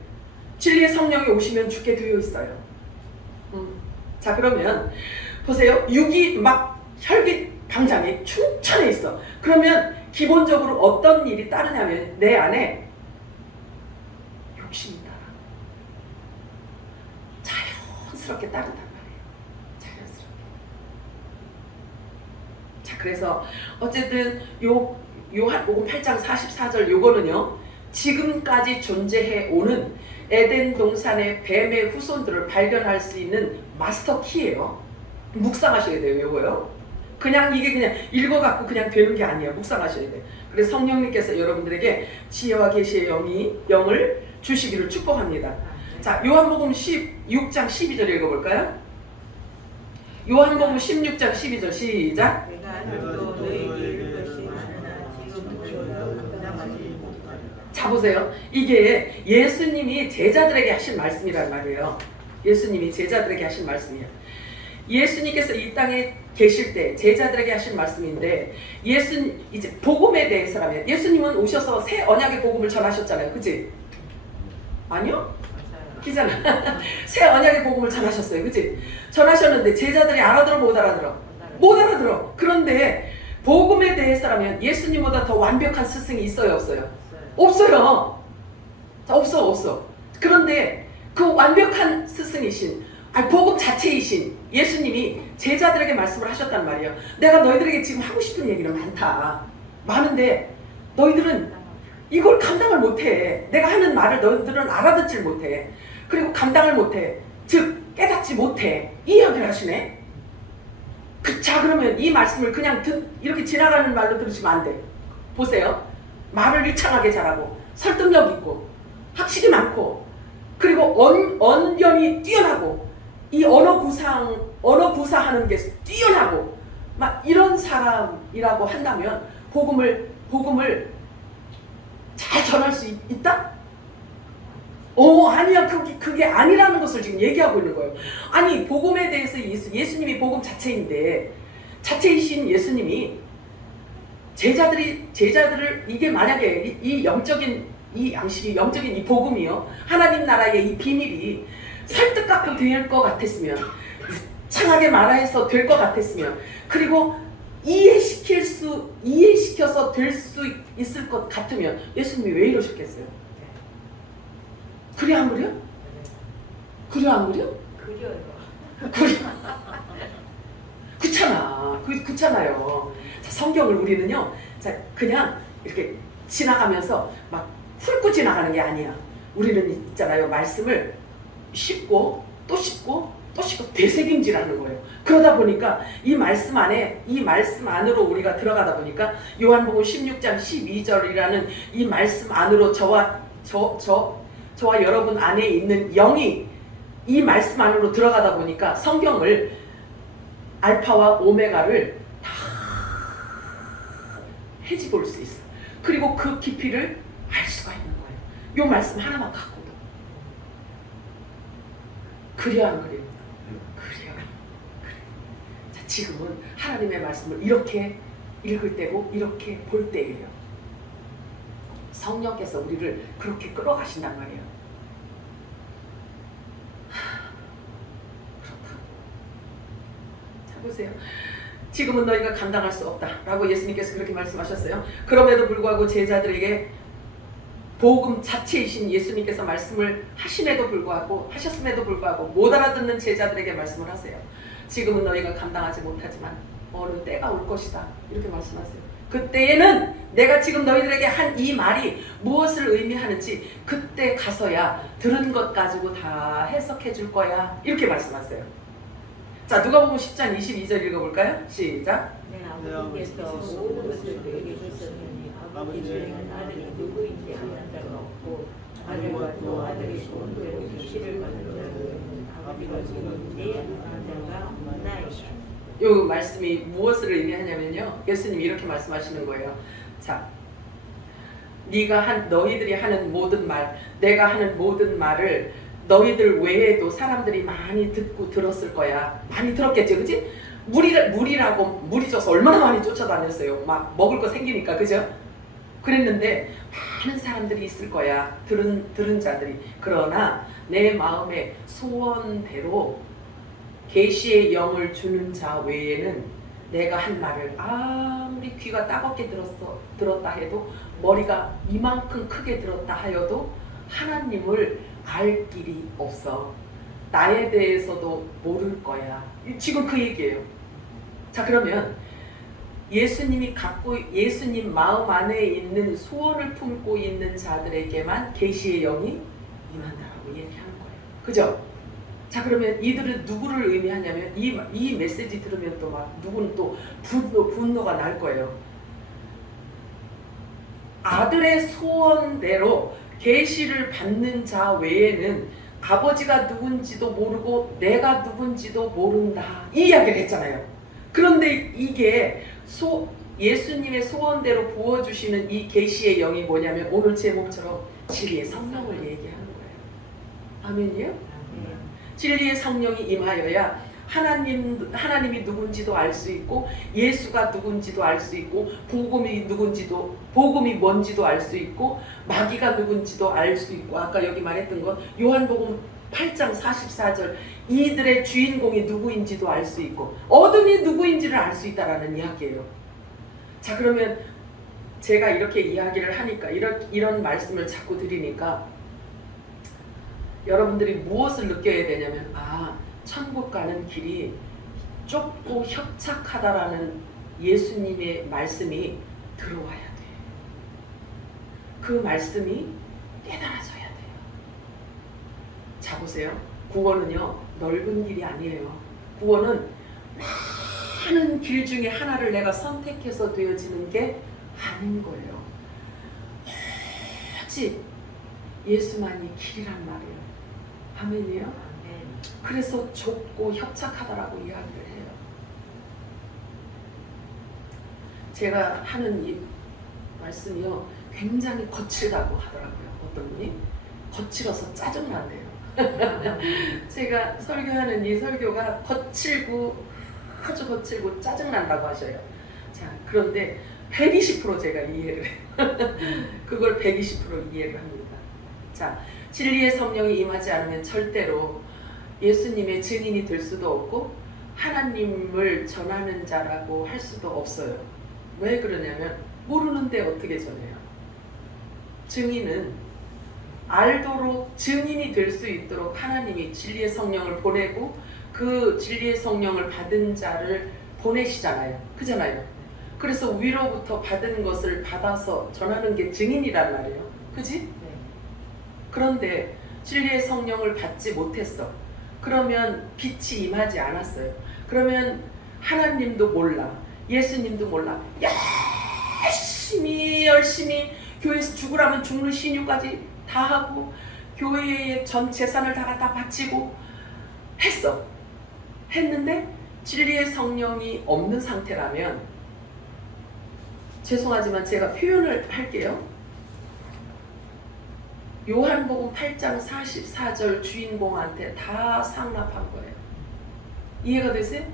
진리의 성령이 오시면 죽게 되어 있어요. 자, 그러면 보세요. 육이 막 혈기 방장에 충천해 있어. 그러면 기본적으로 어떤 일이 따르냐면 내 안에 욕심이 따라. 자연스럽게 따른단 말이에요. 자연스럽게. 자, 그래서 어쨌든 요한복음 8장 44절 요거는요, 지금까지 존재해 오는 에덴 동산의 뱀의 후손들을 발견할 수 있는 마스터 키예요. 묵상하셔야 돼요. 요거요. 이게 그냥 읽어갖고 그냥 되는 게 아니에요. 묵상하셔야 돼요. 그래서 성령님께서 여러분들에게 지혜와 계시의 영을 주시기를 축복합니다. 자, 요한복음 16장 12절 읽어볼까요? 요한복음 16장 12절 시작. 자, 보세요. 이게 예수님이 제자들에게 하신 말씀이란 말이에요. 예수님이 제자들에게 하신 말씀이에요. 예수님께서 이 땅에 계실 때 제자들에게 하신 말씀인데, 이제 복음에 대해서라면 예수님은 오셔서 새 언약의 복음을 전하셨잖아요. 그치? 아니요? 기잖아. 새 언약의 복음을 전하셨어요. 그치? 전하셨는데 제자들이 알아들어 못 알아들어? 못 알아들어. 그런데 복음에 대해서라면 예수님보다 더 완벽한 스승이 있어요 없어요? 없어요. 없어. 그런데 그 완벽한 스승이신, 복음 자체이신 예수님이 제자들에게 말씀을 하셨단 말이에요. 내가 너희들에게 지금 하고 싶은 얘기는 많은데 너희들은 이걸 감당을 못해. 내가 하는 말을 너희들은 알아듣질 못해. 그리고 감당을 못해. 즉 깨닫지 못해. 이 이야기를 하시네. 자, 그러면 이 말씀을 그냥 이렇게 지나가는 말로 들으시면 안 돼. 보세요. 말을 유창하게 잘하고 설득력 있고 학식이 많고 그리고 언변이 뛰어나고 이 언어 구사하는 게 뛰어나고 막 이런 사람이라고 한다면 복음을 잘 전할 수 있다? 아니야. 그게 아니라는 것을 지금 얘기하고 있는 거예요. 아니, 복음에 대해서 예수님이 복음 자체인데, 자체이신 예수님이 제자들을, 이게 만약에 이 영적인, 이 양식이, 영적인 이 복음이요, 하나님 나라의 이 비밀이 설득갖고 될 것 같았으면, 창하게 말해서 될 것 같았으면, 그리고 이해시켜서 될 수 있을 것 같으면 예수님이 왜 이러셨겠어요? 그래 안 그래요? 그래 안 그래요? 그려요. 그렇잖아요. 자, 성경을 우리는요, 자, 그냥 이렇게 지나가면서 막 훑고 지나가는 게 아니야. 우리는 있잖아요, 말씀을 씹고 또 씹고 또 씹고 되새김질하는 거예요. 그러다 보니까 이 말씀 안으로 우리가 들어가다 보니까 요한복음 16장 12절이라는 이 말씀 안으로 저와 여러분 안에 있는 영이 이 말씀 안으로 들어가다 보니까 성경을 알파와 오메가를 다 헤집을 수 있어. 그리고 그 깊이를 알 수가 있는 거예요. 요 말씀 하나만 갖고도. 그래야 안 그래요? 그래요. 그래. 자, 지금은 하나님의 말씀을 이렇게 읽을 때고 이렇게 볼 때예요. 성령께서 우리를 그렇게 끌어가신단 말이에요. 그렇다고. 자, 보세요. 지금은 너희가 감당할 수 없다 라고 예수님께서 그렇게 말씀하셨어요. 그럼에도 불구하고 제자들에게 복음 자체이신 예수님께서 말씀을 하셨음에도 불구하고 못 알아듣는 제자들에게 말씀을 하세요. 지금은 너희가 감당하지 못하지만 어느 때가 올 것이다 이렇게 말씀하세요. 그때에는 내가 지금 너희들에게 한 이 말이 무엇을 의미하는지 그때 가서야 들은 것 가지고 다 해석해 줄 거야 이렇게 말씀하세요. 자, 누가복음 10장 22절 읽어볼까요? 시작. 내 아버지께서 모든 것을 내게 주셨으니 아버지는 아들이 누구인지 아는 자가 없고 아들과 또 아들이 소원대로 계시를 받는 자는 아버지가 누구인지 아는 자가 없나이다. 요 말씀이 무엇을 의미하냐면요, 예수님이 이렇게 말씀하시는 거예요. 자, 너희들이 하는 모든 말, 내가 하는 모든 말을 너희들 외에도 사람들이 많이 듣고 들었을 거야. 많이 들었겠죠, 그치? 물이 져서 얼마나 많이 쫓아다녔어요. 막 먹을 거 생기니까, 그죠? 그랬는데 많은 사람들이 있을 거야. 들은 자들이. 그러나 내 마음의 소원대로 계시의 영을 주는 자 외에는 내가 한 말을 아무리 귀가 따갑게 들었다 해도, 머리가 이만큼 크게 들었다 하여도 하나님을 알 길이 없어. 나에 대해서도 모를 거야. 지금 그 얘기예요. 자, 그러면 예수님 마음 안에 있는 소원을 품고 있는 자들에게만 계시의 영이 임한다라고 얘기하는 거예요. 그죠? 자, 그러면 이들은 누구를 의미하냐면 이 메시지 들으면 또 막 누구는 또 분노가 날 거예요. 아들의 소원대로 계시를 받는 자 외에는 아버지가 누군지도 모르고 내가 누군지도 모른다 이 이야기를 했잖아요. 그런데 이게 예수님의 소원대로 부어주시는 이 계시의 영이 뭐냐면 오늘 제목처럼 진리의 성령을 얘기하는 거예요. 아멘이요? 진리의 성령이 임하여야 하나님이 누군지도 알 수 있고, 예수가 누군지도 알 수 있고, 복음이 뭔지도 알 수 있고, 마귀가 누군지도 알 수 있고, 아까 여기 말했던 건 요한복음 8장 44절, 이들의 주인공이 누구인지도 알 수 있고, 어둠이 누구인지를 알 수 있다라는 이야기예요. 자, 그러면 제가 이렇게 이야기를 하니까, 이런 말씀을 자꾸 드리니까 여러분들이 무엇을 느껴야 되냐면, 천국 가는 길이 좁고 협착하다라는 예수님의 말씀이 들어와야 돼. 그 말씀이 깨달아져야 돼요. 자, 보세요. 구원은요, 넓은 길이 아니에요. 구원은 많은 길 중에 하나를 내가 선택해서 되어지는 게 아닌 거예요. 오직 예수만이 길이란 말이에요. 아멘이요? 그래서 좁고 협착하다라고 이야기를 해요. 제가 하는 이 말씀이요, 굉장히 거칠다고 하더라고요. 어떤 분이 거칠어서 짜증난대요. 제가 설교하는 이 설교가 거칠고 아주 거칠고 짜증난다고 하셔요. 자, 그런데 120% 제가 이해를 해요. 그걸 120% 이해를 합니다. 자, 진리의 성령이 임하지 않으면 절대로 예수님의 증인이 될 수도 없고 하나님을 전하는 자라고 할 수도 없어요. 왜 그러냐면 모르는데 어떻게 전해요? 증인은 알도록 증인이 될 수 있도록 하나님이 진리의 성령을 보내고 그 진리의 성령을 받은 자를 보내시잖아요. 그잖아요. 그래서 위로부터 받은 것을 받아서 전하는 게 증인이란 말이에요. 그지? 그런데 진리의 성령을 받지 못했어. 그러면 빛이 임하지 않았어요. 그러면 하나님도 몰라. 예수님도 몰라. 열심히 교회에서 죽으라면 죽는 신유까지 다 하고 교회의 전 재산을 다 갖다 바치고 했어. 했는데 진리의 성령이 없는 상태라면 죄송하지만 제가 표현을 할게요. 요한복음 8장 44절 주인공한테 다 상납한 거예요. 이해가 되세요?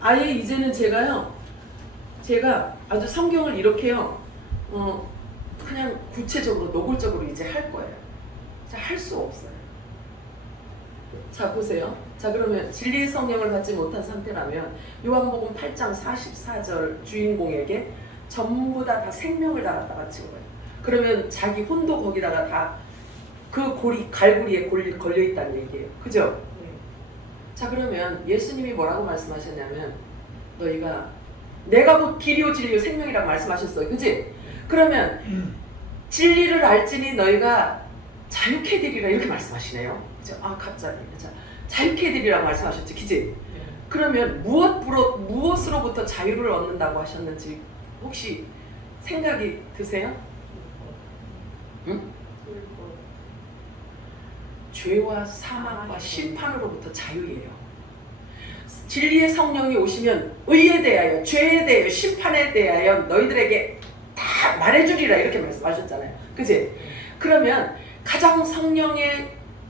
아예 이제는 제가 아주 성경을 이렇게요. 그냥 구체적으로 노골적으로 이제 할 거예요. 자, 할 수 없어요. 자, 보세요. 자, 그러면 진리의 성령을 받지 못한 상태라면 요한복음 8장 44절 주인공에게 전부 다 생명을 다 갖다 바친 거예요. 그러면 자기 혼도 거기다가 다 그 갈고리에 걸려 있다는 얘기예요. 그죠? 자, 그러면 예수님이 뭐라고 말씀하셨냐면 너희가 내가 곧 길이요 진리요 생명이라고 말씀하셨어요. 그지? 그러면 진리를 알지니 너희가 자유케 되리라 이렇게 말씀하시네요. 그죠? 아, 갑자기. 자, 자유케 되리라고 말씀하셨지. 그지? 그러면 무엇으로부터 자유를 얻는다고 하셨는지 혹시 생각이 드세요? 응? 죄와 사망과 심판으로부터 자유예요. 진리의 성령이 오시면 의에 대하여, 죄에 대하여, 심판에 대하여 너희들에게 다 말해주리라 이렇게 말씀하셨잖아요. 그치? 그러면 가장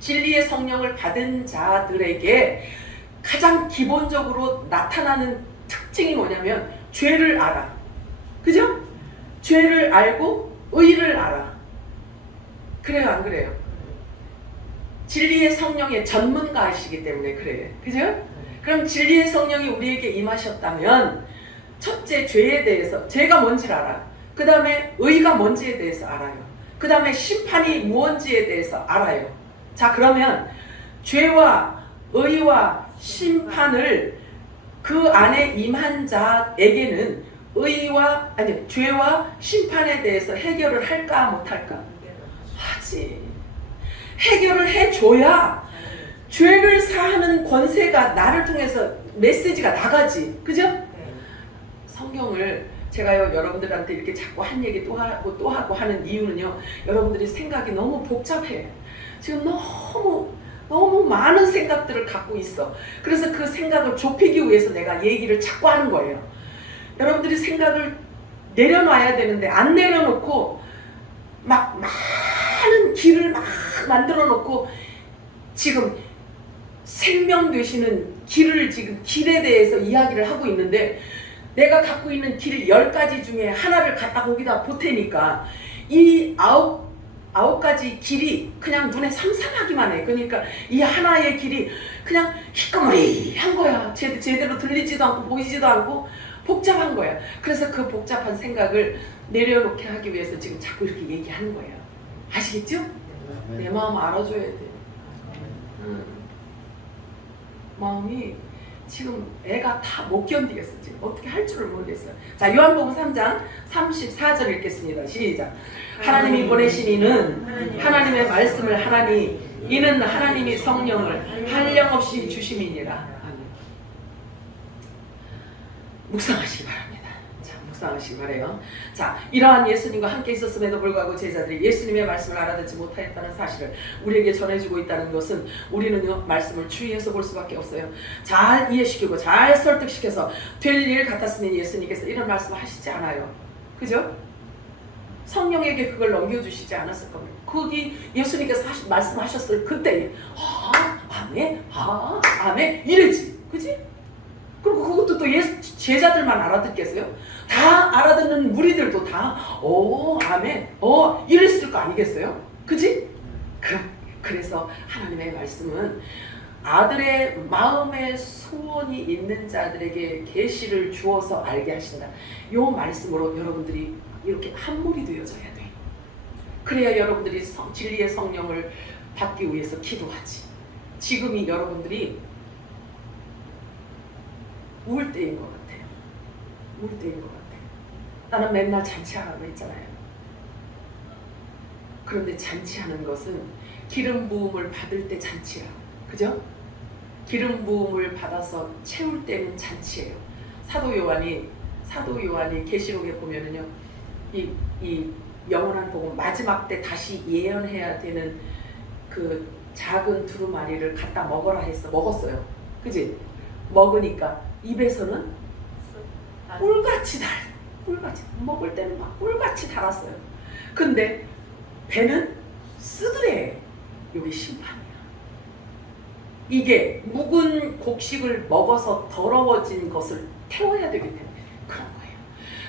진리의 성령을 받은 자들에게 가장 기본적으로 나타나는 특징이 뭐냐면 죄를 알아. 그죠? 죄를 알고 의를 알아. 그래요, 안 그래요? 진리의 성령의 전문가이시기 때문에 그래요. 그죠? 그럼 진리의 성령이 우리에게 임하셨다면 첫째 죄에 대해서 죄가 뭔지를 알아. 그 다음에 의가 뭔지에 대해서 알아요. 그 다음에 심판이 무엇인지에 대해서 알아요. 자, 그러면 죄와 의와 심판을 그 안에 임한 자에게는 죄와 심판에 대해서 해결을 할까 못할까? 하지. 해결을 해줘야 죄를 사하는 권세가 나를 통해서 메시지가 나가지. 그죠? 성경을 제가요 여러분들한테 이렇게 자꾸 한 얘기 또 하고 또 하고 하는 이유는요, 여러분들이 생각이 너무 복잡해. 지금 너무 많은 생각들을 갖고 있어. 그래서 그 생각을 좁히기 위해서 내가 얘기를 자꾸 하는 거예요. 여러분들이 생각을 내려놔야 되는데 안 내려놓고 막 많은 길을 막 만들어 놓고 지금 생명 되시는 길에 대해서 이야기를 하고 있는데 내가 갖고 있는 길 10가지 중에 하나를 갖다 거기다 보태니까 이 아홉 가지 길이 그냥 눈에 삼삼하기만 해. 그러니까 이 하나의 길이 그냥 희끄머리한 거야. 제대로 들리지도 않고 보이지도 않고 복잡한 거야. 그래서 그 복잡한 생각을 내려놓게 하기 위해서 지금 자꾸 이렇게 얘기하는 거예요. 아시겠죠? 내 마음 알아줘야 돼. 마음이 지금 애가 다 못 견디겠어. 지금 어떻게 할 줄을 모르겠어요. 자, 요한복음 3장 34절 읽겠습니다. 시작. 하나님이 보내신 이는 하나님의 말씀을 하나니 이는 하나님이 성령을 한량없이 주심이니라. 아멘. 묵상하시기 바랍니다. 묵상하시기 바래요. 자, 이러한 예수님과 함께 있었음에도 불구하고 제자들이 예수님의 말씀을 알아듣지 못하였다는 사실을 우리에게 전해주고 있다는 것은 우리는요 말씀을 주의해서 볼 수밖에 없어요. 잘 이해시키고 잘 설득시켜서 될 일 같았으면 예수님께서 이런 말씀을 하시지 않아요. 그죠? 성령에게 그걸 넘겨주시지 않았을 겁니다. 거기 예수님께서 말씀하셨을 그때 아멘, 아멘 이랬지, 그지? 그리고 그것도 또 제자들만 알아듣겠어요? 다 알아듣는 무리들도 다 아멘, 이랬을 거 아니겠어요? 그지? 그래서 하나님의 말씀은 아들의 마음에 소원이 있는 자들에게 계시를 주어서 알게 하신다. 이 말씀으로 여러분들이 이렇게 한물이 되어져야 돼. 그래야 여러분들이 진리의 성령을 받기 위해서 기도하지. 지금이 여러분들이 울 때인 것 같아요. 울 때인 것 같아요. 나는 맨날 잔치하라고 했잖아요. 그런데 잔치하는 것은 기름 부음을 받을 때 잔치라. 그죠? 기름 부음을 받아서 채울 때는 잔치예요. 사도 요한이 계시록에 보면은요, 이 영원한 복음 마지막 때 다시 예언해야 되는 그 작은 두루마리를 갖다 먹어라 해서 먹었어요. 그지? 먹으니까 입에서는 꿀같이 먹을 때는 막 꿀같이 달았어요. 근데 배는 쓰드레. 여기 심판이야. 이게 묵은 곡식을 먹어서 더러워진 것을 태워야 되기 때문에 그런 거예요.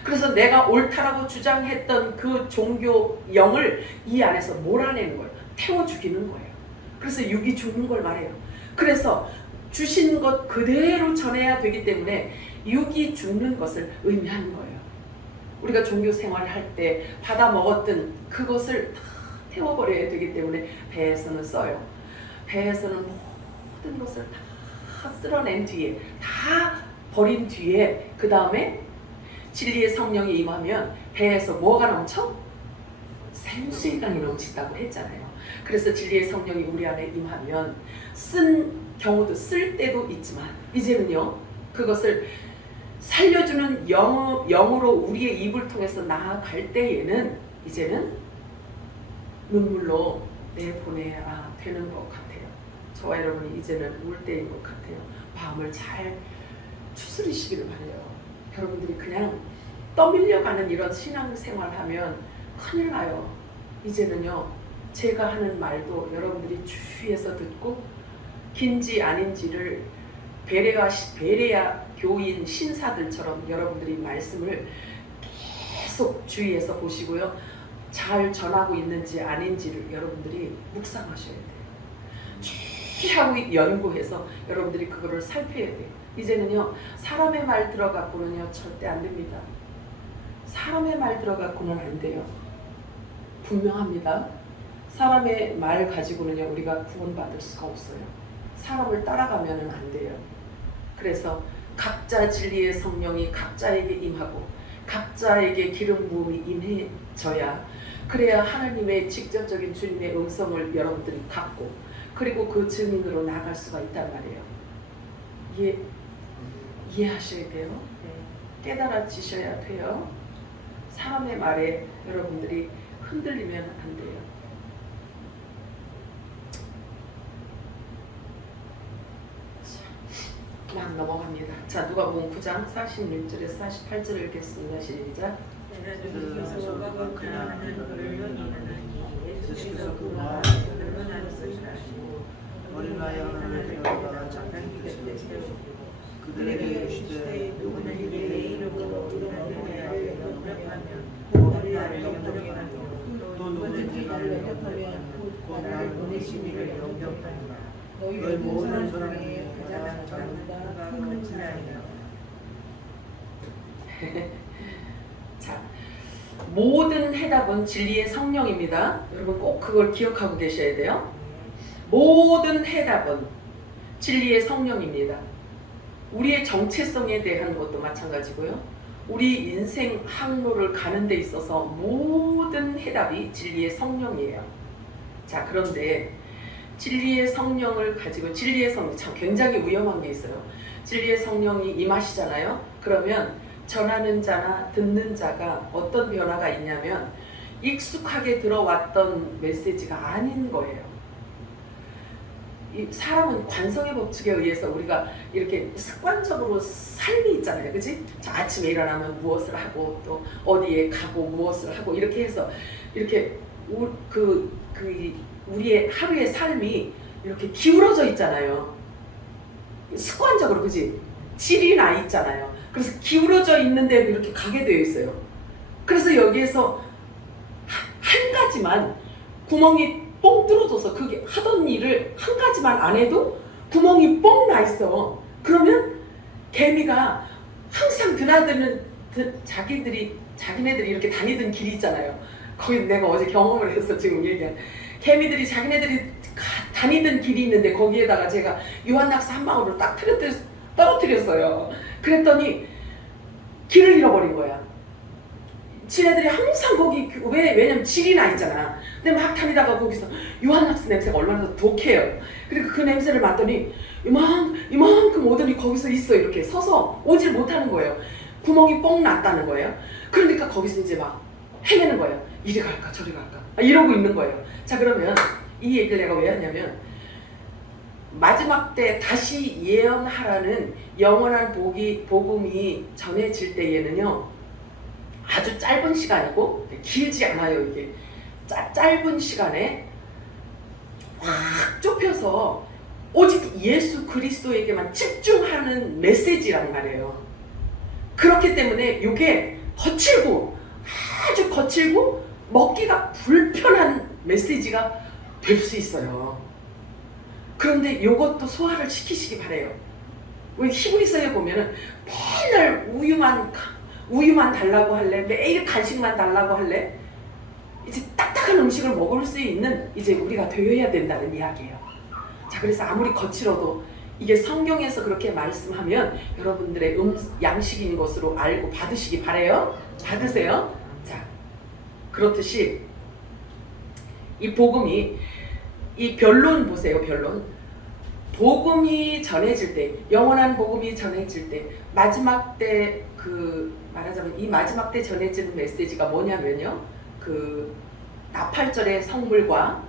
그래서 내가 옳다라고 주장했던 그 종교 영을 이 안에서 몰아내는 거예요. 태워 죽이는 거예요. 그래서 육이 죽는 걸 말해요. 그래서 주신 것 그대로 전해야 되기 때문에 육이 죽는 것을 의미하는 거예요. 우리가 종교 생활을 할 때 받아 먹었던 그것을 다 태워버려야 되기 때문에 배에서는 써요. 배에서는 모든 것을 다 쓸어낸 뒤에, 다 버린 뒤에, 그 다음에 진리의 성령이 임하면 배에서 뭐가 넘쳐? 생수강이 넘친다고 했잖아요. 그래서 진리의 성령이 우리 안에 임하면 쓴 경우도 쓸 때도 있지만 이제는요, 그것을 살려주는 영으로 우리의 입을 통해서 나아갈 때에는 이제는 눈물로 내보내야 되는 것 같아요. 저와 여러분이 이제는 울 때인 것 같아요. 마음을 잘 추스리시기를 바라요. 여러분들이 그냥 떠밀려가는 이런 신앙생활하면 큰일 나요. 이제는요, 제가 하는 말도 여러분들이 주위에서 듣고 긴지 아닌지를 베레아 교인 신사들처럼 여러분들이 말씀을 계속 주위에서 보시고요. 잘 전하고 있는지 아닌지를 여러분들이 묵상하셔야 돼요. 취하고 연구해서 여러분들이 그거를 살펴야 돼요. 이제는요, 사람의 말 들어갖고는요 절대 안 됩니다. 사람의 말 들어갖고는 안 돼요. 분명합니다. 사람의 말 가지고는요 우리가 구원받을 수가 없어요. 사람을 따라가면은 안 돼요. 그래서 각자 진리의 성령이 각자에게 임하고 각자에게 기름 부음이 임해져야, 그래야 하나님의 직접적인 주님의 음성을 여러분들이 갖고 그리고 그 증인으로 나갈 수가 있단 말이에요. 이해하셔야 돼요. 깨달아지셔야 돼요. 사람의 말에 여러분들이 흔들리면 안 돼요. 막 넘어갑니다. 자, 누가복음 9장 46절에서 48절을 읽겠습니다. 시작. 예수께서 그 마음을 변론하는 것을 아시고 어린아이 하나를 데려다가 장기 곁에 세우시고 그들에게 이르시되 누구는 내 이름으로 너희를 영접하면 너희를 영접하며 또 누구든지 나를 영접하면 곧 나를 보내신 이를 영접하니라. 너희 모든 사람 중에 가장 작은 자가 큰 자니라. 자, 모든 해답은 진리의 성령입니다. 여러분 꼭 그걸 기억하고 계셔야 돼요. 모든 해답은 진리의 성령입니다. 우리의 정체성에 대한 것도 마찬가지고요. 우리 인생 항로를 가는 데 있어서 모든 해답이 진리의 성령이에요. 자, 그런데 진리의 성령을 가지고, 진리의 성령 참 굉장히 위험한 게 있어요. 진리의 성령이 임하시잖아요. 그러면 전하는 자나 듣는 자가 어떤 변화가 있냐면 익숙하게 들어왔던 메시지가 아닌 거예요. 이 사람은 관성의 법칙에 의해서 우리가 이렇게 습관적으로 삶이 있잖아요, 그치? 자, 아침에 일어나면 무엇을 하고 또 어디에 가고 무엇을 하고 이렇게 해서 이렇게 우리의 하루의 삶이 이렇게 기울어져 있잖아요. 습관적으로, 그치? 질이 나 있잖아요. 그래서 기울어져 있는 대로 이렇게 가게 되어 있어요. 그래서 여기에서 한 가지만 구멍이 뻥 뚫어져서 그게 하던 일을 한 가지만 안 해도 구멍이 뻥 나 있어. 그러면 개미가 항상 드나드는 자기네들이 이렇게 다니던 길이 있잖아요. 거기 내가 어제 경험을 해서 지금 얘기한 개미들이 자기네들이 다니던 길이 있는데 거기에다가 제가 유한낙스 한 방울을 딱 떨어뜨렸어요. 그랬더니 길을 잃어버린 거야. 지네들이 항상 거기 왜냐면 질이 나 있잖아. 근데 막 다니다가 거기서 유한낙스 냄새가 얼마나 독해요. 그리고 그 냄새를 맡더니 이만큼 오더니 거기서 있어. 이렇게 서서 오질 못하는 거예요. 구멍이 뻥 났다는 거예요. 그러니까 거기서 이제 막 헤매는 거예요. 이리 갈까 저리 갈까 이러고 있는 거예요. 자, 그러면 이 얘기를 내가 왜 하냐면 마지막 때 다시 예언하라는 영원한 복음이 전해질 때에는요, 아주 짧은 시간이고 길지 않아요. 이게 짧은 시간에 확 좁혀서 오직 예수 그리스도에게만 집중하는 메시지란 말이에요. 그렇기 때문에 이게 아주 거칠고 먹기가 불편한 메시지가 될 수 있어요. 그런데 이것도 소화를 시키시기 바래요. 왜 히브리서에 보면은 맨날 우유만 달라고 할래? 매일 간식만 달라고 할래? 이제 딱딱한 음식을 먹을 수 있는 이제 우리가 되어야 된다는 이야기예요. 자, 그래서 아무리 거칠어도 이게 성경에서 그렇게 말씀하면 여러분들의 양식인 것으로 알고 받으시기 바래요. 받으세요. 자, 그렇듯이 이 복음이 이 변론 보세요. 변론. 복음이 전해질 때, 영원한 복음이 전해질 때, 마지막 때 말하자면 이 마지막 때 전해지는 메시지가 뭐냐면요, 나팔절의 성물과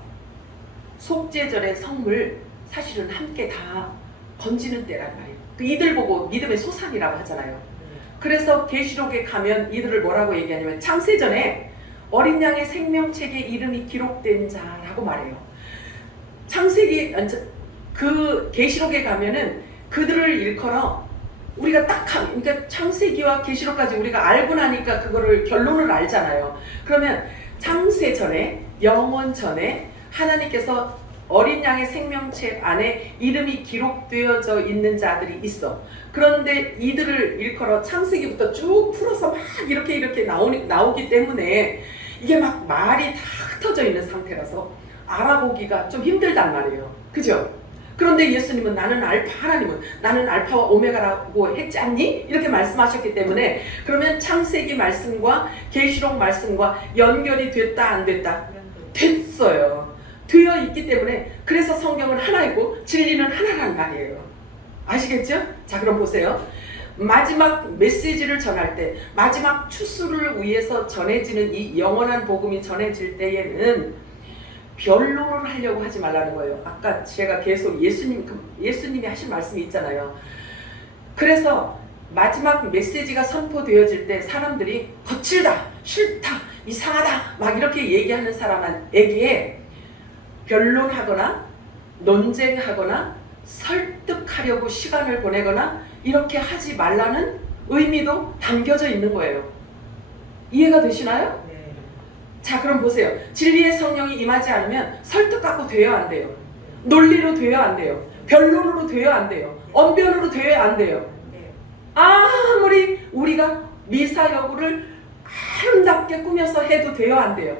속죄절의 성물 사실은 함께 다 건지는 때란 말이에요. 이들 보고 믿음의 소산이라고 하잖아요. 그래서 계시록에 가면 이들을 뭐라고 얘기하냐면 창세전에 어린 양의 생명책에 이름이 기록된 자라고 말해요. 계시록에 가면은 그들을 일컬어 우리가 그러니까 창세기와 계시록까지 우리가 알고 나니까 그거를 결론을 알잖아요. 그러면 창세 전에, 영원 전에 하나님께서 어린 양의 생명책 안에 이름이 기록되어져 있는 자들이 있어. 그런데 이들을 일컬어 창세기부터 쭉 풀어서 막 이렇게 나오기 때문에 이게 막 말이 다 흩어져 있는 상태라서 알아보기가 좀 힘들단 말이에요. 그죠? 그런데 예수님은 하나님은 나는 알파와 오메가라고 했지 않니? 이렇게 말씀하셨기 때문에 그러면 창세기 말씀과 계시록 말씀과 연결이 됐다 안 됐다? 됐어요. 되어 있기 때문에 그래서 성경은 하나이고 진리는 하나란 말이에요. 아시겠죠? 자, 그럼 보세요. 마지막 메시지를 전할 때, 마지막 추수를 위해서 전해지는 이 영원한 복음이 전해질 때에는 변론을 하려고 하지 말라는 거예요. 아까 제가 계속 예수님이 하신 말씀이 있잖아요. 그래서 마지막 메시지가 선포되어질 때 사람들이 거칠다, 싫다, 이상하다 막 이렇게 얘기하는 사람에게 변론하거나 논쟁하거나 설득하려고 시간을 보내거나 이렇게 하지 말라는 의미도 담겨져 있는 거예요. 이해가 되시나요? 네. 자, 그럼 보세요. 진리의 성령이 임하지 않으면 설득 갖고 돼야 안 돼요. 논리로 돼야 안 돼요. 변론으로 돼야 안 돼요. 언변으로 돼야 안 돼요. 아무리 우리가 미사여구를 아름답게 꾸며서 해도 돼야 안 돼요.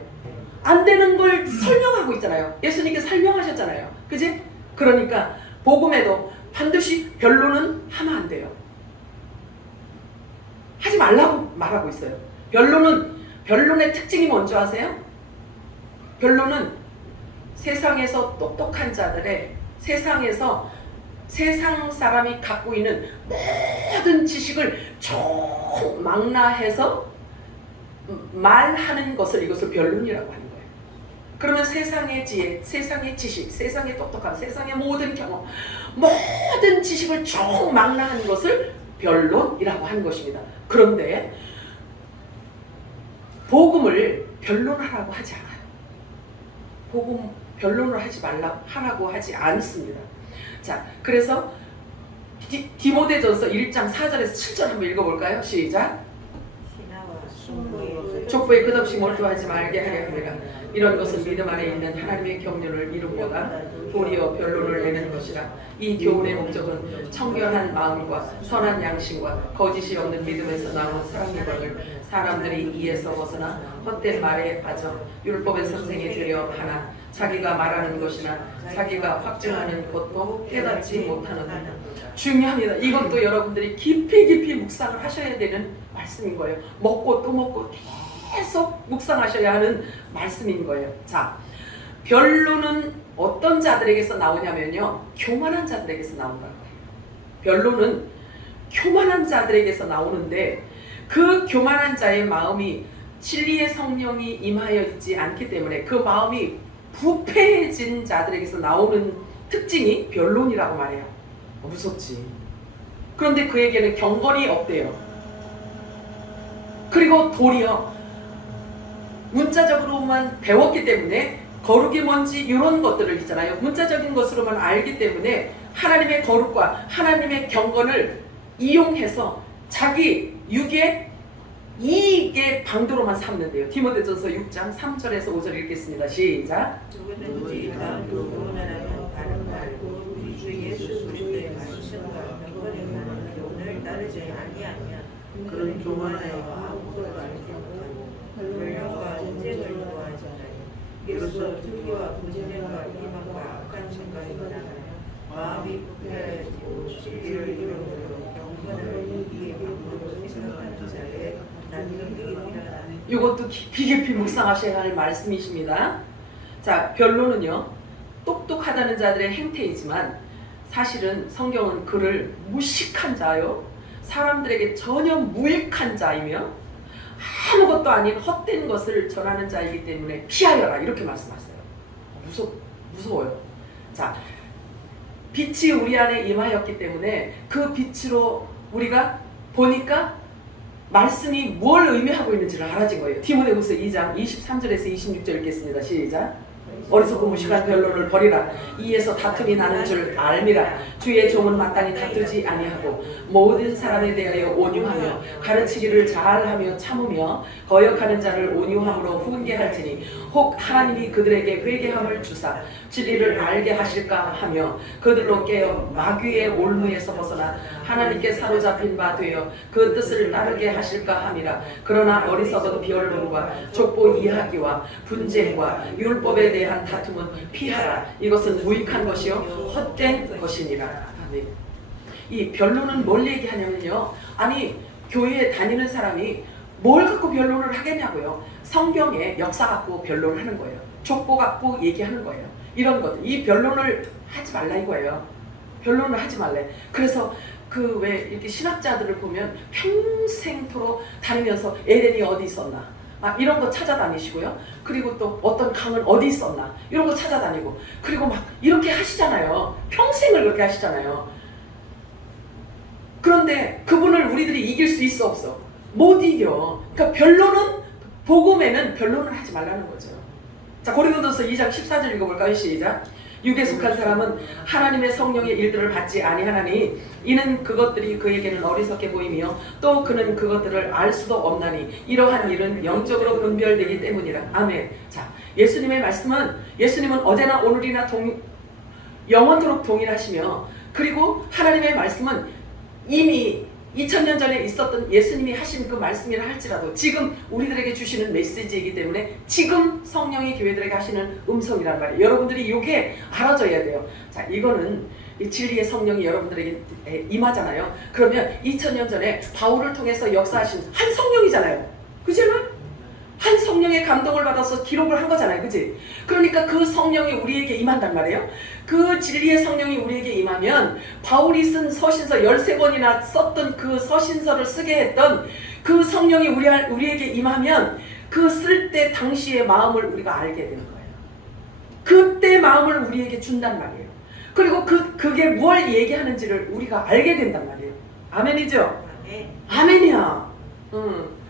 안 되는 걸 설명하고 있잖아요. 예수님께서 설명하셨잖아요. 그지? 그러니까 복음에도 반드시 변론은 하면 안 돼요. 하지 말라고 말하고 있어요. 변론의 특징이 뭔지 아세요? 변론은 세상에서 똑똑한 자들의 세상 사람이 갖고 있는 모든 지식을 총망라해서 말하는 것을 이것을 변론이라고 하는 거예요. 그러면 세상의 지혜, 세상의 지식, 세상의 똑똑함, 세상의 모든 경험, 모든 지식을 총망라한 것을 변론이라고 하는 것입니다. 그런데 복음을 변론하라고 하지 않아요. 복음 변론을 하지 하라고 하지 않습니다. 자, 그래서 디모데전서 1장 4절에서 7절 한번 읽어볼까요? 시작. 족보에 끝없이 몰두하지 말게 하려 함이라. 이런 것은 믿음 안에 있는 하나님의 경륜을 이루보다 도리어 변론을 내는 것이라. 이 교훈의 목적은 청결한 마음과 선한 양심과 거짓이 없는 믿음에서 나온 사랑이거늘 사람들이 이에서 벗어나 헛된 말에 빠져 율법의 선생이 되려 하나 자기가 말하는 것이나 자기가 확증하는 것도 깨닫지 못하는. 중요합니다. 이것도 여러분들이 깊이 묵상을 하셔야 되는 말씀인 거예요. 먹고 또 먹고 계속 묵상하셔야 하는 말씀인 거예요. 자, 변론은 어떤 자들에게서 나오냐면요, 교만한 자들에게서 나온다는 거예요. 변론은 교만한 자들에게서 나오는데 그 교만한 자의 마음이 진리의 성령이 임하여 있지 않기 때문에 그 마음이 부패해진 자들에게서 나오는 특징이 변론이라고 말해요. 무섭지. 그런데 그에게는 경건이 없대요. 그리고 도리어 문자적으로만 배웠기 때문에 거룩이 뭔지 이런 것들을 있잖아요. 문자적인 것으로만 알기 때문에 하나님의 거룩과 하나님의 경건을 이용해서 자기 육의 이익의 방도로만 삼는데요. 디모데전서 6장 3절에서 5절 읽겠습니다. 시작. 누구든지 마음으로 교만하며 바른 말고 우리 주 예수 그리스도의 말씀과 경건에 관한 교훈을 따르지 아니하면 그는 교만하여 아무것도 알지 못하고 변론과 전쟁을 좋아하잖아요. 이로써 투기와 분쟁과 비방과 악한 생각이 나가며 마음이 부패하여지고 진리를 잃어버려 경건을 이기의 방법으로 생각하는 자에 이것도 깊이 묵상하셔야 할 말씀이십니다. 자, 변론은요, 똑똑하다는 자들의 행태이지만 사실은 성경은 그를 무식한 자요, 사람들에게 전혀 무익한 자이며 아무것도 아닌 헛된 것을 전하는 자이기 때문에 피하여라 이렇게 말씀하세요. 무서워요. 자, 빛이 우리 안에 임하였기 때문에 그 빛으로 우리가 보니까 말씀이 뭘 의미하고 있는지를 알아진 거예요. 디모데후서 2장 23절에서 26절 읽겠습니다. 시작. 어리석고 무식한 변론을 버리라. 이에서 다툼이 나는 줄 알미라. 주의 종은 마땅히 다투지 아니하고 모든 사람에 대하여 온유하며 가르치기를 잘하며 참으며 거역하는 자를 온유함으로 훈계할지니 혹 하나님이 그들에게 회개함을 주사 진리를 알게 하실까 하며 그들로 깨어 마귀의 올무에서 벗어나 하나님께 사로잡힌 바 되어 그 뜻을 따르게 하실까 함이라. 그러나 어리석은 변론과 족보 이야기와 분쟁과 율법에 대한 다툼은 피하라. 이것은 무익한 것이요 헛된 것이니라. 아멘. 이 변론은 뭘 얘기하냐면요, 아니 교회에 다니는 사람이 뭘 갖고 변론을 하겠냐고요. 성경의 역사 갖고 변론을 하는 거예요. 족보 갖고 얘기하는 거예요. 이런 것들, 이 변론을 하지 말라 이거예요. 변론을 하지 말래. 그래서 그 왜 이렇게 신학자들을 보면 평생토록 다니면서 에덴이 어디 있었나, 이런 거 찾아다니시고요. 그리고 또 어떤 강은 어디 있었나 이런 거 찾아다니고, 그리고 막 이렇게 하시잖아요. 평생을 그렇게 하시잖아요. 그런데 그분을 우리들이 이길 수 있어 없어? 못 이겨. 그러니까 변론은, 복음에는 변론을 하지 말라는 거죠. 자, 고린도전서 2장 14절 읽어볼까요? 시작. 육에 속한 사람은 하나님의 성령의 일들을 받지 아니하나니 이는 그것들이 그에게는 어리석게 보이며 또 그는 그것들을 알 수도 없나니 이러한 일은 영적으로 분별되기 때문이라. 아멘. 자, 예수님의 말씀은, 예수님은 어제나 오늘이나 영원토록 동일하시며, 그리고 하나님의 말씀은 이미 2000년 전에 있었던 예수님이 하신 그 말씀이라 할지라도 지금 우리들에게 주시는 메시지이기 때문에 지금 성령이 교회들에게 하시는 음성이란 말이에요. 여러분들이 이게 알아줘야 돼요. 자, 이거는 이 진리의 성령이 여러분들에게 임하잖아요. 그러면 2000년 전에 바울을 통해서 역사하신 한 성령이잖아요. 그잖아? 한 성령의 감동을 받아서 기록을 한 거잖아요. 그치? 그러니까 그 성령이 우리에게 임한단 말이에요. 그 진리의 성령이 우리에게 임하면 바울이 쓴 서신서 13권이나 썼던 그 서신서를 쓰게 했던 그 성령이 우리에게 임하면 그 쓸 때 당시의 마음을 우리가 알게 되는 거예요. 그때 마음을 우리에게 준단 말이에요. 그리고 그게 뭘 얘기하는지를 우리가 알게 된단 말이에요. 아멘이죠? 아멘. 아멘이야.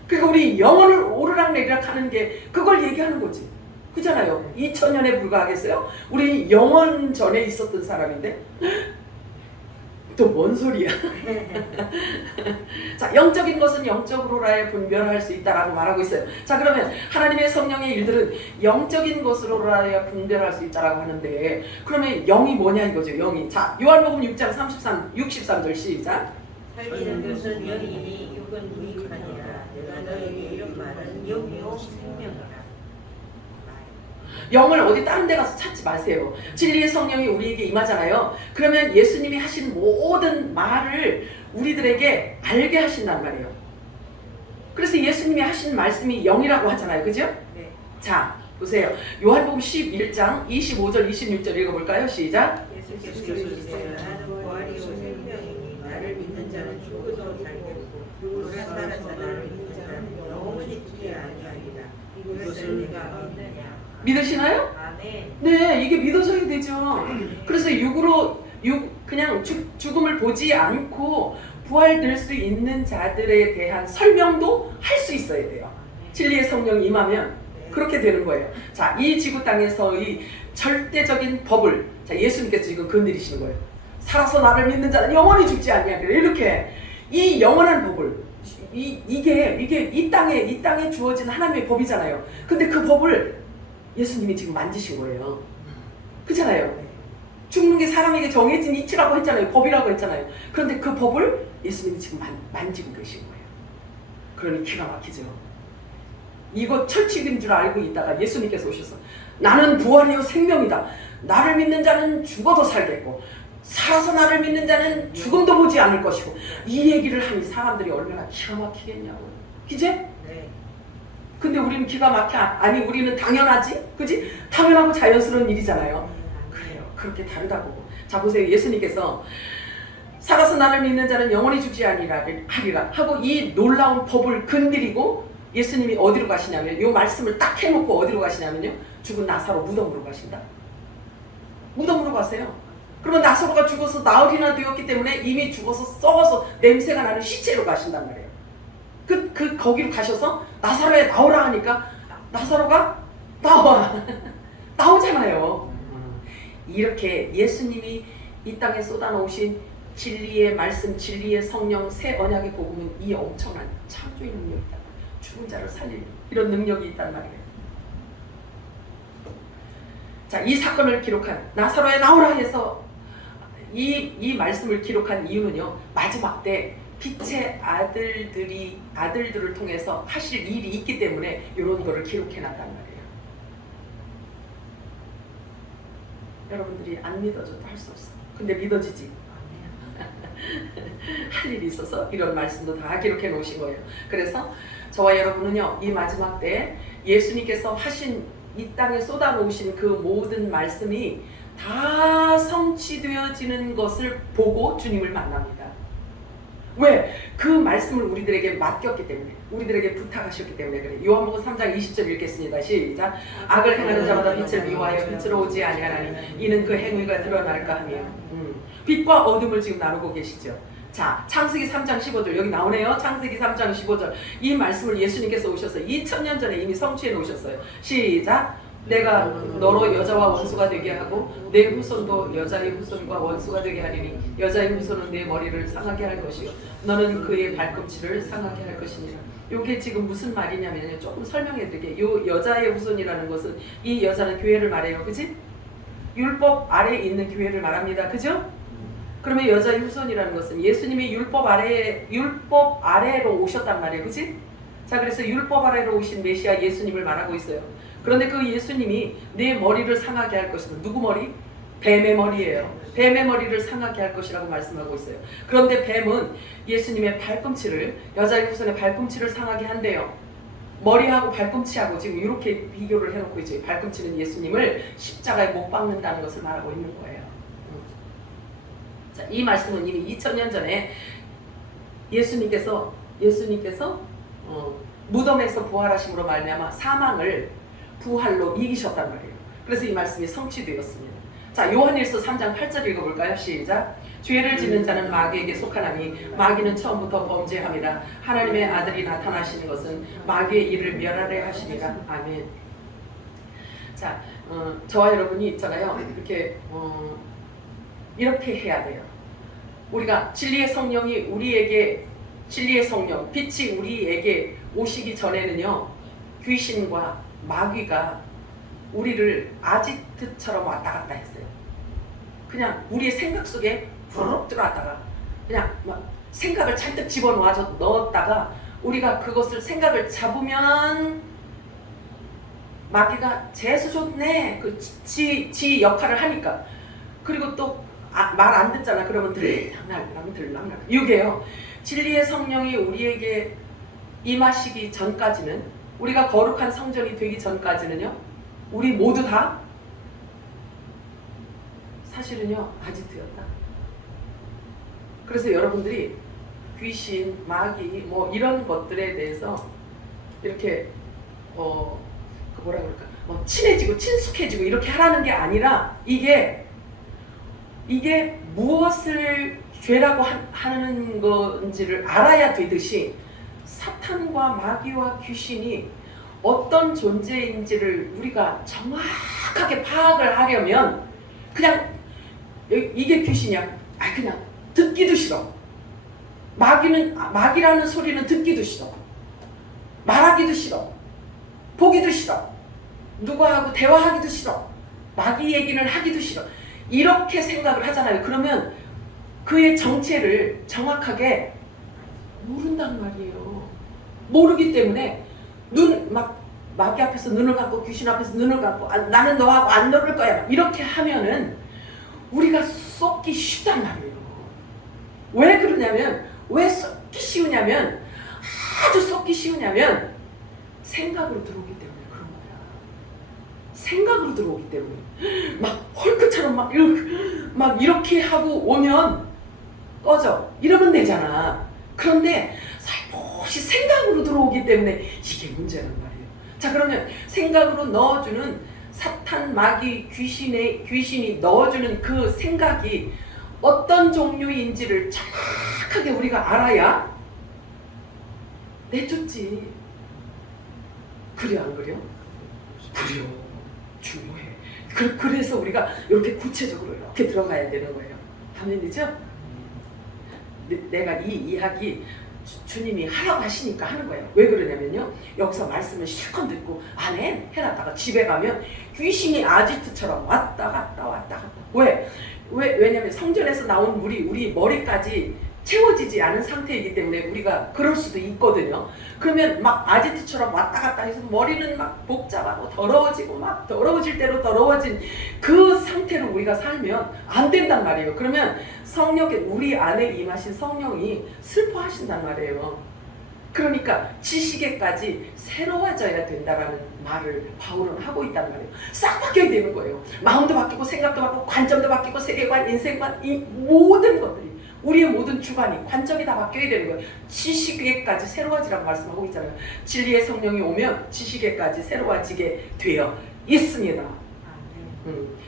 그러니까 우리 영혼을 오르락내리락 하는 게 그걸 얘기하는 거지. 그잖아요. 2000년에 불과하겠어요? 우리 영원 전에 있었던 사람인데 또 뭔 소리야. 자, 영적인 것은 영적으로라야 분별할 수 있다라고 말하고 있어요. 자, 그러면 하나님의 성령의 일들은 영적인 것으로라야 분별할 수 있다라고 하는데, 그러면 영이 뭐냐 이거죠. 영이. 자, 요한복음 6장 63절 시작. 살리는 것은 영이니 육은 무익하니라. 내가 너에게 이런 말은 영이요 생명이라. 영을 어디 다른 데 가서 찾지 마세요. 진리의 성령이 우리에게 임하잖아요. 그러면 예수님이 하신 모든 말을 우리들에게 알게 하신단 말이에요. 그래서 예수님이 하신 말씀이 영이라고 하잖아요. 그죠? 네. 자, 보세요. 요한복음 11장 25절 26절 읽어볼까요? 시작. 예수께서 이르시되 나는 부활이요 생명이니 나를 믿는 자는 죽어도 살겠고 오래 살아서 나를 믿는 자는 영원히 죽지 아니하리라. 이것을 내가 믿느냐. 믿으시나요? 아멘. 네, 이게 믿어져야 되죠. 그래서 그냥 죽음을 보지 않고 부활될 수 있는 자들에 대한 설명도 할 수 있어야 돼요. 진리의 성령이 임하면 그렇게 되는 거예요. 자, 이 지구 땅에서 이 절대적인 법을, 자, 예수님께서 지금 건드리시는 거예요. 살아서 나를 믿는 자는 영원히 죽지 않냐. 이렇게 이 영원한 법을, 이게 이 땅에 주어진 하나님의 법이잖아요. 근데 그 법을 예수님이 지금 만지신 거예요. 그렇잖아요. 죽는 게 사람에게 정해진 이치라고 했잖아요. 법이라고 했잖아요. 그런데 그 법을 예수님이 지금 만지고 계신 거예요. 그러니 기가 막히죠. 이거 철칙인 줄 알고 있다가 예수님께서 오셔서 나는 부활이요 생명이다. 나를 믿는 자는 죽어도 살겠고 살아서 나를 믿는 자는 죽음도 보지 않을 것이고, 이 얘기를 하니 사람들이 얼마나 기가 막히겠냐고. 그지? 네. 근데 우리는 기가 막혀. 아니, 우리는 당연하지? 그지? 당연하고 자연스러운 일이잖아요. 그래요. 그렇게 다르다고. 자, 보세요. 예수님께서 살아서 나를 믿는 자는 영원히 죽지 하리라 하고 이 놀라운 법을 건드리고 예수님이 어디로 가시냐면, 이 말씀을 딱 해놓고 어디로 가시냐면요, 죽은 나사로 무덤으로 가신다. 무덤으로 가세요. 그러면 나사로가 죽어서 나흘이나 되었기 때문에 이미 죽어서 썩어서 냄새가 나는 시체로 가신단 말이에요. 거기로 가셔서 나사로에 나오라 하니까 나사로가 나오잖아요. 이렇게 예수님이 이 땅에 쏟아놓으신 진리의 말씀, 진리의 성령, 새 언약의 복음은 이 엄청난 창조의 능력이다. 죽은 자를 살릴 이런 능력이 있단 말이에요. 자, 이 사건을 기록한, 나사로에 나오라 해서 이 말씀을 기록한 이유는요, 마지막 때 빛의 아들들을 통해서 하실 일이 있기 때문에 이런 거를 기록해놨단 말이에요. 여러분들이 안 믿어줘도 할 수 없어. 근데 믿어지지. 할 일이 있어서 이런 말씀도 다 기록해 놓으신 거예요. 그래서 저와 여러분은요, 이 마지막 때 예수님께서 하신 이 땅에 쏟아 놓으신 그 모든 말씀이 다 성취되어지는 것을 보고 주님을 만납니다. 왜? 그 말씀을 우리들에게 맡겼기 때문에, 우리들에게 부탁하셨기 때문에 그래. 요한복음 3장 20절 읽겠습니다. 시작. 악을 행하는 자마다 빛을 미워하여 빛으로 오지 아니하나니 이는 그 행위가 드러날까 하며. 빛과 어둠을 지금 나누고 계시죠. 자, 창세기 3장 15절 여기 나오네요. 창세기 3장 15절. 이 말씀을 예수님께서 오셔서 2000년 전에 이미 성취해 놓으셨어요. 시작. 내가 너로 여자와 원수가 되게 하고 내 후손도 여자의 후손과 원수가 되게 하리니 여자의 후손은 내 머리를 상하게 할 것이요 너는 그의 발꿈치를 상하게 할 것이니라. 이게 지금 무슨 말이냐면요, 조금 설명해 드릴게요. 요 여자의 후손이라는 것은 이 여자는 교회를 말해요. 그지? 율법 아래에 있는 교회를 말합니다. 그죠? 그러면 여자의 후손이라는 것은 예수님이 율법 아래로 오셨단 말이에요. 그지? 자, 그래서 율법 아래로 오신 메시아 예수님을 말하고 있어요. 그런데 그 예수님이 내 머리를 상하게 할 것이다. 누구 머리? 뱀의 머리예요. 뱀의 머리를 상하게 할 것이라고 말씀하고 있어요. 그런데 뱀은 예수님의 발꿈치를, 여자의 후손의 발꿈치를 상하게 한대요. 머리하고 발꿈치하고 지금 이렇게 비교를 해놓고 있죠. 발꿈치는 예수님을 십자가에 못 박는다는 것을 말하고 있는 거예요. 자, 이 말씀은 이미 2000년 전에 예수님께서 무덤에서 부활하심으로 말미암아 사망을 부활로 이기셨단 말이에요. 그래서 이 말씀이 성취되었습니다. 자, 요한일서 3장 8절 읽어볼까요? 시작. 죄를 짓는 자는 마귀에게 속하나니 마귀는 처음부터 범죄함이라. 하나님의 아들이 나타나시는 것은 마귀의 일을 멸하려 하시니라. 아멘. 자, 저와 여러분이 있잖아요. 이렇게 해야 돼요. 우리가 진리의 성령이 우리에게, 진리의 성령, 빛이 우리에게 오시기 전에는요, 귀신과 마귀가 우리를 아지트처럼 왔다 갔다 했어요. 그냥 우리의 생각 속에 부르륵 들어왔다가 그냥 막 생각을 잔뜩 집어넣었다가 우리가 그것을 생각을 잡으면 마귀가 재수 좋네, 지 역할을 하니까. 그리고 또 말 안 듣잖아. 그러면 들락날락 이게요. 진리의 성령이 우리에게 임하시기 전까지는, 우리가 거룩한 성전이 되기 전까지는요, 우리 모두 다 사실은요 아지트였다. 그래서 여러분들이 귀신, 마귀 뭐 이런 것들에 대해서 이렇게 뭐라 그럴까, 친해지고 친숙해지고 이렇게 하라는 게 아니라, 이게 무엇을 죄라고 하는 건지를 알아야 되듯이 사탄과 마귀와 귀신이 어떤 존재인지를 우리가 정확하게 파악을 하려면 그냥 이게 귀신이야, 그냥 듣기도 싫어. 마귀라는 소리는 듣기도 싫어. 말하기도 싫어. 보기도 싫어. 누구하고 대화하기도 싫어. 마귀 얘기를 하기도 싫어. 이렇게 생각을 하잖아요. 그러면 그의 정체를 정확하게 모른단 말이에요. 모르기 때문에 마귀 앞에서 눈을 감고 귀신 앞에서 눈을 감고 나는 너하고 안 놀을 거야 이렇게 하면은 우리가 썩기 쉽단 말이에요. 왜 그러냐면, 왜 썩기 쉬우냐면, 아주 썩기 쉬우냐면 생각으로 들어오기 때문에 그런 거야. 생각으로 들어오기 때문에 막 헐크처럼 막 이렇게 하고 오면 꺼져 이러면 되잖아. 그런데 살포시 생각으로 들어오기 때문에 이게 문제란 말이에요. 자, 그러면 생각으로 넣어주는 사탄, 마귀, 귀신이 넣어주는 그 생각이 어떤 종류인지를 정확하게 우리가 알아야 내쫓지. 그래 안 그래요? 그래요. 중요해. 그래서 우리가 이렇게 구체적으로 이렇게 들어가야 되는 거예요. 아멘이죠? 내가 이 이야기 주님이 하라고 하시니까 하는 거예요. 왜 그러냐면요, 여기서 말씀을 실컷 듣고 안에 해놨다가 집에 가면 귀신이 아지트처럼 왔다 갔다. 왜냐면 성전에서 나온 물이 우리 머리까지 채워지지 않은 상태이기 때문에 우리가 그럴 수도 있거든요. 그러면 막 아지트처럼 왔다 갔다 해서 머리는 막 복잡하고 더러워지고 막 더러워질 대로 더러워진 그 상태로 우리가 살면 안 된단 말이에요. 그러면 우리 안에 임하신 성령이 슬퍼하신단 말이에요. 그러니까 지식에까지 새로워져야 된다라는 말을 바울은 하고 있단 말이에요. 싹 바뀌어야 되는 거예요. 마음도 바뀌고 생각도 바뀌고 관점도 바뀌고 세계관, 인생관, 이 모든 것들이, 우리의 모든 주관이, 관점이 다 바뀌어야 되는 거예요. 지식에까지 새로워지라고 말씀하고 있잖아요. 진리의 성령이 오면 지식에까지 새로워지게 되어 있습니다.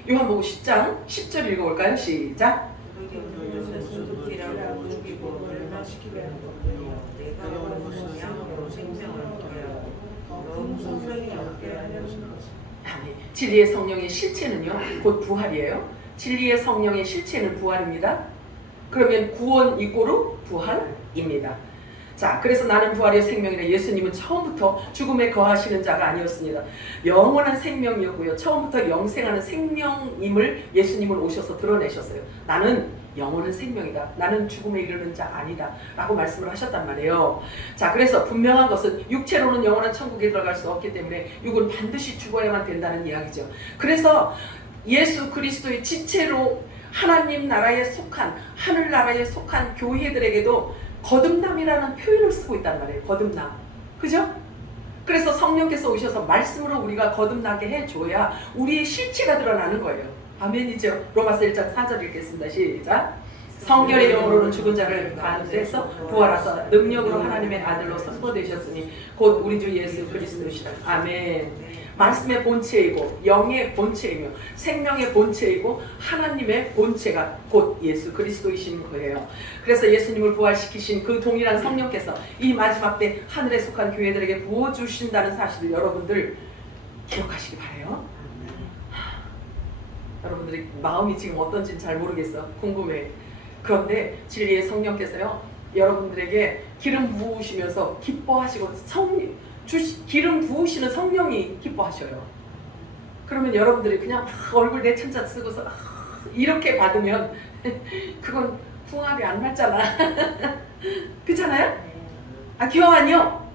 요한복음 10장 10절 읽어볼까요? 시작. 진리의 성령의 실체는요, 곧 부활이에요. 진리의 성령의 실체는 부활입니다. 그러면 구원 이꼬르 부활입니다. 자, 그래서 나는 부활의 생명이라. 예수님은 처음부터 죽음에 거하시는 자가 아니었습니다. 영원한 생명이었고요. 처음부터 영생하는 생명임을 예수님은 오셔서 드러내셨어요. 나는 영원한 생명이다. 나는 죽음에 이르는 자 아니다. 라고 말씀을 하셨단 말이에요. 자, 그래서 분명한 것은 육체로는 영원한 천국에 들어갈 수 없기 때문에 육은 반드시 죽어야만 된다는 이야기죠. 그래서 예수 그리스도의 지체로 하나님 나라에 속한, 하늘나라에 속한 교회들에게도 거듭남이라는 표현을 쓰고 있단 말이에요. 거듭남. 그죠? 그래서 성령께서 오셔서 말씀으로 우리가 거듭나게 해줘야 우리의 실체가 드러나는 거예요. 아멘이죠? 로마서 1장 4절 읽겠습니다. 시작. 성결의 영으로는 죽은 자를 가운데서 부활하사 능력으로 하나님의 아들로 선포되셨으니 곧 우리 주 예수 그리스도시라. 아멘. 말씀의 본체이고 영의 본체이며 생명의 본체이고 하나님의 본체가 곧 예수 그리스도이신 거예요. 그래서 예수님을 부활시키신 그 동일한 성령께서 이 마지막 때 하늘에 속한 교회들에게 부어주신다는 사실을 여러분들 기억하시기 바라요. 여러분들이 마음이 지금 어떤지는 잘 모르겠어. 궁금해. 그런데 진리의 성령께서요 여러분들에게 기름 부으시면서 기뻐하시고 기름 부으시는 성령이 기뻐하셔요. 그러면 여러분들이 그냥 얼굴 내천자 쓰고서 이렇게 받으면 그건 궁합이 안 맞잖아. 그렇잖아요? 아 기억 아니요?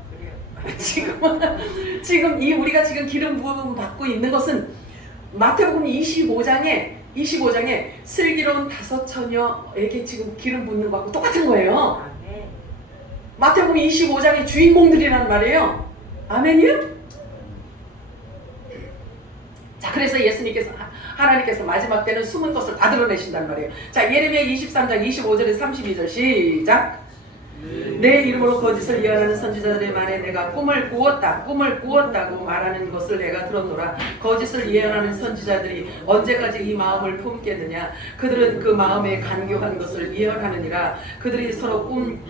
지금 이 우리가 지금 기름 부음 받고 있는 것은 마태복음 25장에 슬기로운 5처녀에게 지금 기름 붓는 거하고 똑같은 거예요. 마태복음 25장의 주인공들이란 말이에요. 아멘이요? 자, 그래서 하나님께서 마지막 때는 숨은 것을 다 드러내신단 말이에요. 자, 예레미야 23장 25절에서 32절 시작. 내 이름으로 거짓을 예언하는 선지자들의 말에 내가 꿈을 꾸었다고 말하는 것을 내가 들었노라. 거짓을 예언하는 선지자들이 언제까지 이 마음을 품겠느냐. 그들은 그 마음에 간교한 것을 예언하느니라. 그들이 서로 꿈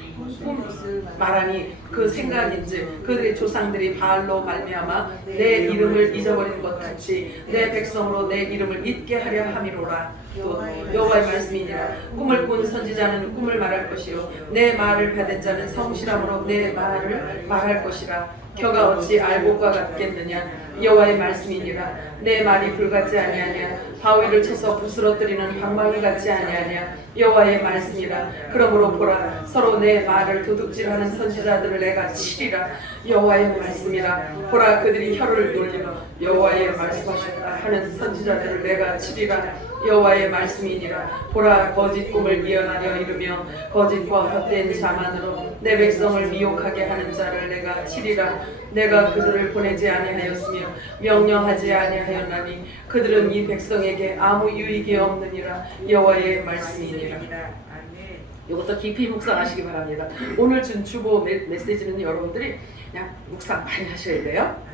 말하니 그 생각인지 그들의 조상들이 바알로 말미암아 내 이름을 잊어버린 것 같이 내 백성으로 내 이름을 잊게 하려 함이로라. 또 여호와의 말씀이니라. 꿈을 꾼 선지자는 꿈을 말할 것이요 내 말을 받은 자는 성실함으로 내 말을 말할 것이라. 혀가 어찌 알곡과 같겠느냐. 여호와의 말씀이니라. 내 말이 불같지 아니하냐. 바위를 쳐서 부스러뜨리는 방망이 같지 아니하냐. 여호와의 말씀이라. 그러므로 보라 서로 내 말을 도둑질하는 선지자들을 내가 치리라. 여호와의 말씀이라. 보라 그들이 혀를 놀리며 여호와의 말씀하셨다 하는 선지자들을 내가 치리라. 여호와의 말씀이니라. 보라 거짓 꿈을 예언하려 이르며 거짓과 헛된 자만으로 내 백성을 미혹하게 하는 자를 내가 치리라. 내가 그들을 보내지 아니하였으며 명령하지 아니하였나니 그들은 이 백성에게 아무 유익이 없느니라. 여호와의 말씀이니라. 이것도 깊이 묵상하시기 바랍니다. 오늘 준 주보 메시지는 여러분들이 그냥 묵상 많이 하셔야 돼요.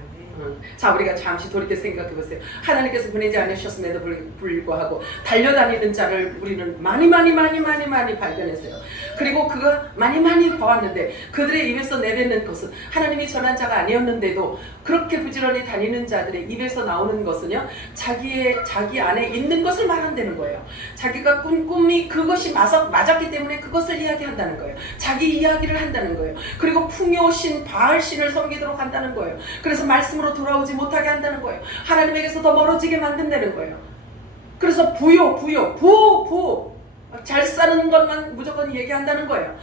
자, 우리가 잠시 돌이켜 생각해 보세요. 하나님께서 보내지 않으셨음에도 불구하고 달려다니는 자를 우리는 많이 발견했어요. 그리고 그가 많이 보았는데 그들의 입에서 내뱉는 것은 하나님이 전한 자가 아니었는데도 그렇게 부지런히 다니는 자들의 입에서 나오는 것은요 자기 안에 있는 것을 말한다는 거예요. 자기가 꾼 꿈이 그것이 맞았기 때문에 그것을 이야기한다는 거예요. 자기 이야기를 한다는 거예요. 그리고 풍요신 바알신을 섬기도록 한다는 거예요. 그래서 말씀으로 돌아오지 못하게 한다는 거예요. 하나님에게서 더 멀어지게 만든다는 거예요. 그래서 부요 잘 사는 것만 무조건 얘기한다는 거예요.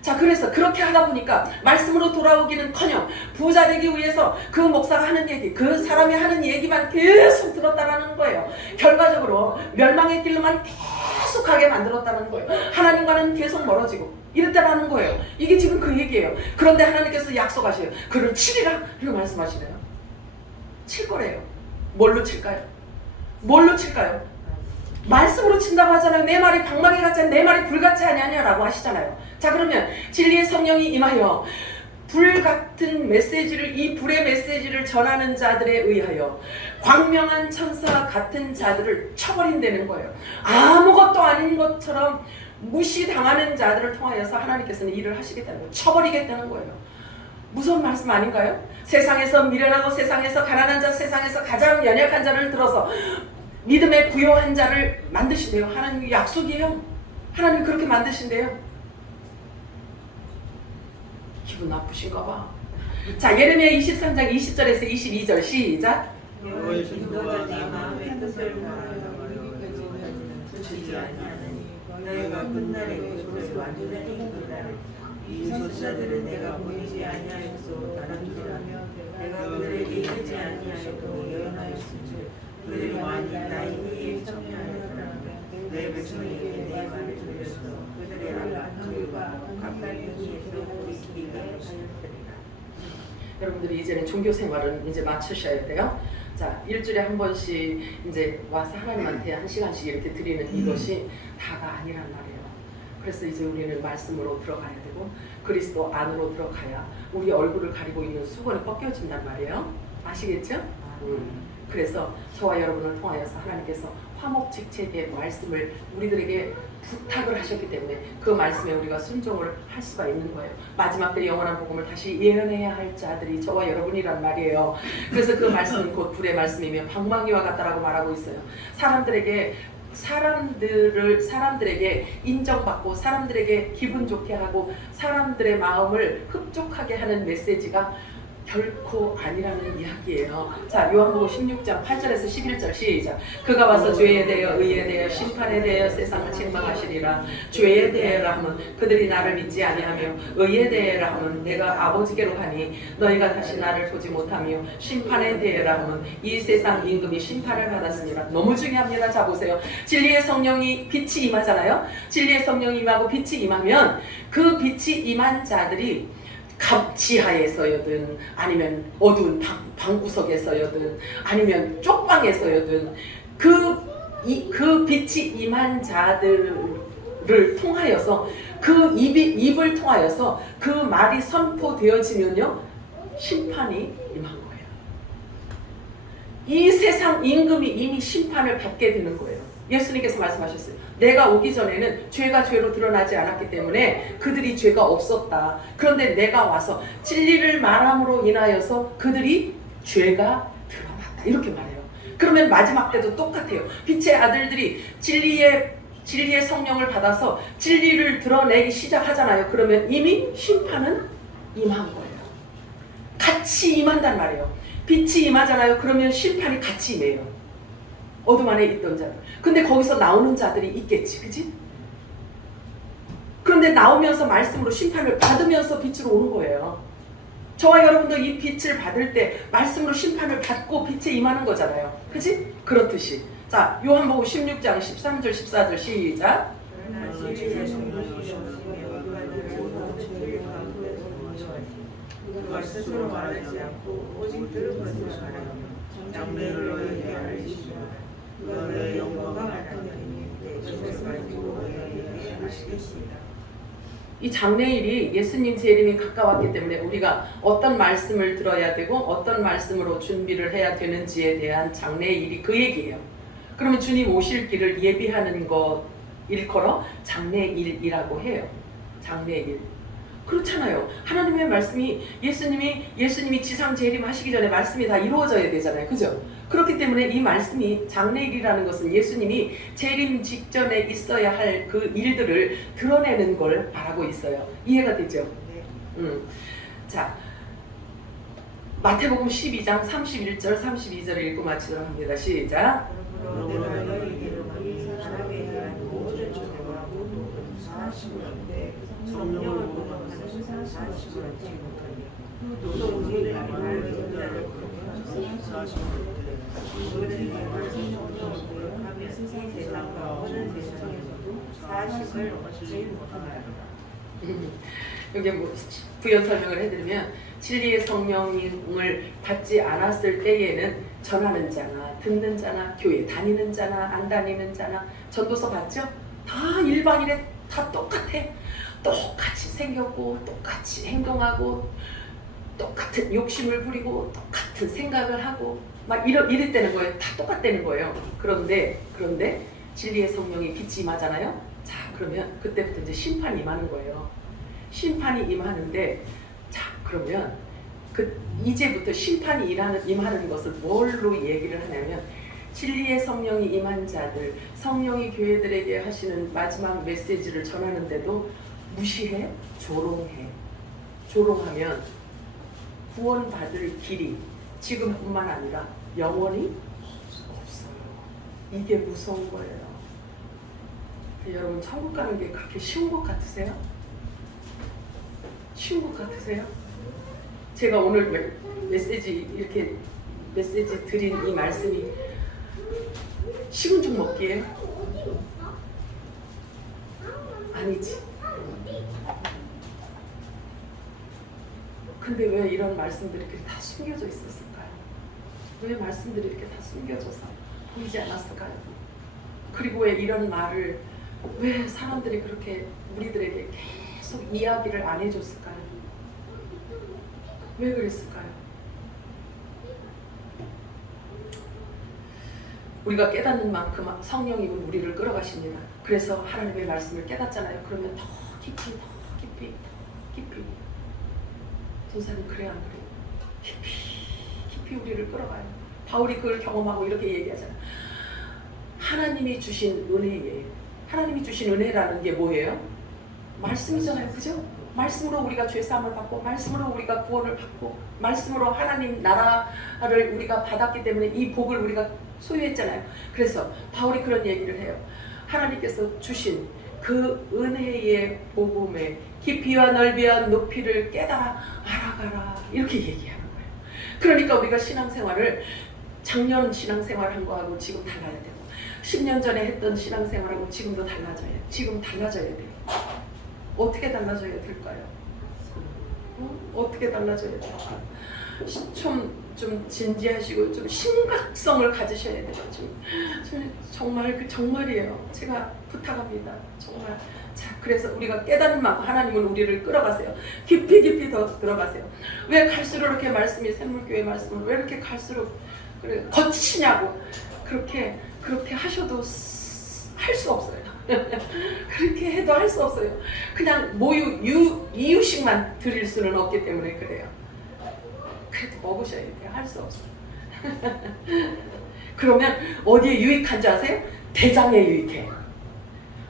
자, 그래서 그렇게 하다 보니까 말씀으로 돌아오기는커녕 부자 되기 위해서 그 목사가 하는 얘기, 그 사람이 하는 얘기만 계속 들었다라는 거예요. 결과적으로 멸망의 길로만 계속 가게 만들었다는 거예요. 하나님과는 계속 멀어지고 이랬다라는 거예요. 이게 지금 그 얘기예요. 그런데 하나님께서 약속하셔요. 그를 치리라 이렇게 말씀하시네요. 칠 거래요. 뭘로 칠까요? 말씀으로 친다고 하잖아요. 내 말이 방망이 같지 않냐, 내 말이 불 같지 않냐라고 하시잖아요. 자, 그러면 진리의 성령이 임하여 불 같은 메시지를, 이 불의 메시지를 전하는 자들에 의하여 광명한 천사 같은 자들을 쳐버린다는 거예요. 아무것도 아닌 것처럼 무시당하는 자들을 통하여서 하나님께서는 일을 하시겠다는 거예요. 쳐버리겠다는 거예요. 무서운 말씀 아닌가요? 세상에서 미련하고 세상에서 가난한 자, 세상에서 가장 연약한 자를 들어서 믿음에 부여한 자를 만드신대요. 하나님의 약속이에요. 하나님 그렇게 만드신대요. 기분 나쁘신가 봐. 자, 예레미야 23장 20절에서 22절 시작. 여호와의 진노가 내 마음의 뜻을 그치지 아니하느니 너희가 끝날에 그것을 완전히 이루리라. 이 선지자들은 내가 보이지 아니하였소 다른지라며 내가 그들에게 이르지 아니하였고 예언하였은즉 그들이 많이 나의 위에 청하였더라. 내 백성에게 내 말을 들렸어. 그들의 악함과 각각의 위에서 우리끼리 하였으리라. 여러분들이 이제는 종교 생활은 이제 마치셔야 돼요. 자, 일주일에 한 번씩 이제 와서 하나님한테 1시간씩 이렇게 드리는 이것이 다가 아니란 말이에요. 그래서 이제 우리는 말씀으로 들어가야 되고 그리스도 안으로 들어가야 우리 얼굴을 가리고 있는 수건이 벗겨진단 말이에요. 아시겠죠? 그래서 저와 여러분을 통하여서 하나님께서 화목직책의 말씀을 우리들에게 부탁을 하셨기 때문에 그 말씀에 우리가 순종을 할 수가 있는 거예요. 마지막 때 영원한 복음을 다시 예언해야 할 자들이 저와 여러분이란 말이에요. 그래서 그 말씀은 곧 불의 말씀이며 방망이와 같다라고 말하고 있어요. 사람들에게 인정받고 사람들에게 기분 좋게 하고 사람들의 마음을 흡족하게 하는 메시지가 결코 아니라는 이야기예요. 자, 요한복음 16장 8절에서 11절 시작. 그가 와서 죄에 대하여 의에 대하여 심판에 대하여 세상을 책망하시리라. 죄에 대하여라 하면 그들이 나를 믿지 아니하며 의에 대하여라 하면 내가 아버지께로 가니 너희가 다시 나를 보지 못하며 심판에 대하여라 하면 이 세상 임금이 심판을 받았습니다. 너무 중요합니다. 자, 보세요. 진리의 성령이 빛이 임하잖아요. 진리의 성령이 임하고 빛이 임하면 그 빛이 임한 자들이 지하에서여든 아니면 어두운 방구석에서여든 아니면 쪽방에서여든 그 빛이 임한 자들을 통하여서 그 입을 통하여서 그 말이 선포되어지면요 심판이 임한 거예요. 이 세상 임금이 이미 심판을 받게 되는 거예요. 예수님께서 말씀하셨어요. 내가 오기 전에는 죄가 죄로 드러나지 않았기 때문에 그들이 죄가 없었다. 그런데 내가 와서 진리를 말함으로 인하여서 그들이 죄가 드러났다. 이렇게 말해요. 그러면 마지막 때도 똑같아요. 빛의 아들들이 진리의 성령을 받아서 진리를 드러내기 시작하잖아요. 그러면 이미 심판은 임한 거예요. 같이 임한단 말이에요. 빛이 임하잖아요. 그러면 심판이 같이 임해요. 어둠 안에 있던 자들. 근데 거기서 나오는 자들이 있겠지, 그지? 그런데 나오면서 말씀으로 심판을 받으면서 빛으로 오는 거예요. 저와 여러분도 이 빛을 받을 때 말씀으로 심판을 받고 빛에 임하는 거잖아요, 그지? 그렇듯이. 자, 요한복음 16장 13절 14절 시작. 그가 스스로 말하지 않고 오직 들은 것을 말하며 장래를 너희에게 알리시며 그가 내 영광을 나타내니 내 뜻을 가지고 너희에게 하시겠습니다. 이 장래일이 예수님 재림이 가까웠기 때문에 우리가 어떤 말씀을 들어야 되고 어떤 말씀으로 준비를 해야 되는지에 대한 장래일이 그 얘기예요. 그러면 주님 오실 길을 예비하는 것 일컬어 장래일이라고 해요. 장래일. 그렇잖아요. 하나님의 말씀이 예수님이 지상 재림하시기 전에 말씀이 다 이루어져야 되잖아요. 그죠? 그렇기 때문에 이 말씀이 장래일이라는 것은 예수님이 재림 직전에 있어야 할 그 일들을 드러내는 걸 말하고 있어요. 이해가 되죠? 네. 자, 마태복음 12장 31절 32절을 읽고 마치도록 합니다. 시작. 여기 뭐 부연 설명을 해드리면 진리의 성령을 받지 않았을 때에는 전하는 자나 듣는 자나 교회 다니는 자나 안 다니는 자나 전도서 받죠? 다 일반인에 다 똑같아. 똑같이 생겼고 똑같이 행동하고 똑같은 욕심을 부리고 똑같은 생각을 하고 막 이랬다는 거예요. 다 똑같다는 거예요. 그런데 진리의 성령이 빛이 임하잖아요. 자, 그러면 그때부터 이제 심판이 임하는 거예요. 심판이 임하는데, 자, 그러면 이제부터 심판이 임하는 것을 뭘로 얘기를 하냐면 진리의 성령이 임한 자들, 성령이 교회들에게 하시는 마지막 메시지를 전하는데도 무시해? 조롱해. 조롱하면 구원받을 길이 지금뿐만 아니라 영원히 없어요. 이게 무서운 거예요. 여러분, 천국 가는 게 그렇게 쉬운 것 같으세요? 쉬운 것 같으세요? 제가 오늘 이렇게 메시지 드린 이 말씀이 식은 죽 먹기예요? 아니지. 근데 왜 이런 말씀들이 이렇게 다 숨겨져 있었을까요? 왜 말씀들이 이렇게 다 숨겨져서 보이지 않았을까요? 그리고 왜 이런 말을 왜 사람들이 그렇게 우리들에게 계속 이야기를 안 해줬을까요? 왜 그랬을까요? 우리가 깨닫는 만큼 성령이 우리를 끌어가십니다. 그래서 하나님의 말씀을 깨닫잖아요. 그러면 더 깊이, 더 깊이, 더 깊이. 전사님 그래 안 그래요? 깊이, 깊이 우리를 끌어가요. 바울이 그걸 경험하고 이렇게 얘기하잖아요. 하나님이 주신 은혜에, 하나님이 주신 은혜라는 게 뭐예요? 말씀이잖아요. 그죠? 말씀으로 우리가 죄사함을 받고, 말씀으로 우리가 구원을 받고, 말씀으로 하나님 나라를 우리가 받았기 때문에 이 복을 우리가 소유했잖아요. 그래서 바울이 그런 얘기를 해요. 하나님께서 주신 그 은혜의 복음의 깊이와 넓이와 높이를 깨달아 알아가라, 이렇게 얘기하는 거예요. 그러니까 우리가 신앙생활을 작년 신앙생활 한 거하고 지금 달라야 되고, 10년 전에 했던 신앙생활하고 지금도 달라져야, 지금 달라져야 돼요. 어떻게 달라져야 될까요? 어떻게 달라져야 될까? 좀 진지하시고 좀 심각성을 가지셔야 돼요. 정말이에요. 제가 부탁합니다. 정말. 자, 그래서 우리가 깨닫는 만큼 하나님은 우리를 끌어가세요. 깊이 깊이 더 들어가세요. 왜 갈수록 이렇게 말씀이, 샘물교회 말씀은 왜 이렇게 갈수록 그래 거치냐고. 그렇게 하셔도 할 수 없어요. 그렇게 해도 할 수 없어요. 그냥 이유식만 드릴 수는 없기 때문에 그래요. 그래도 먹으셔야 돼요. 할 수 없어요. 그러면 어디에 유익한 줄 아세요? 대장에 유익해.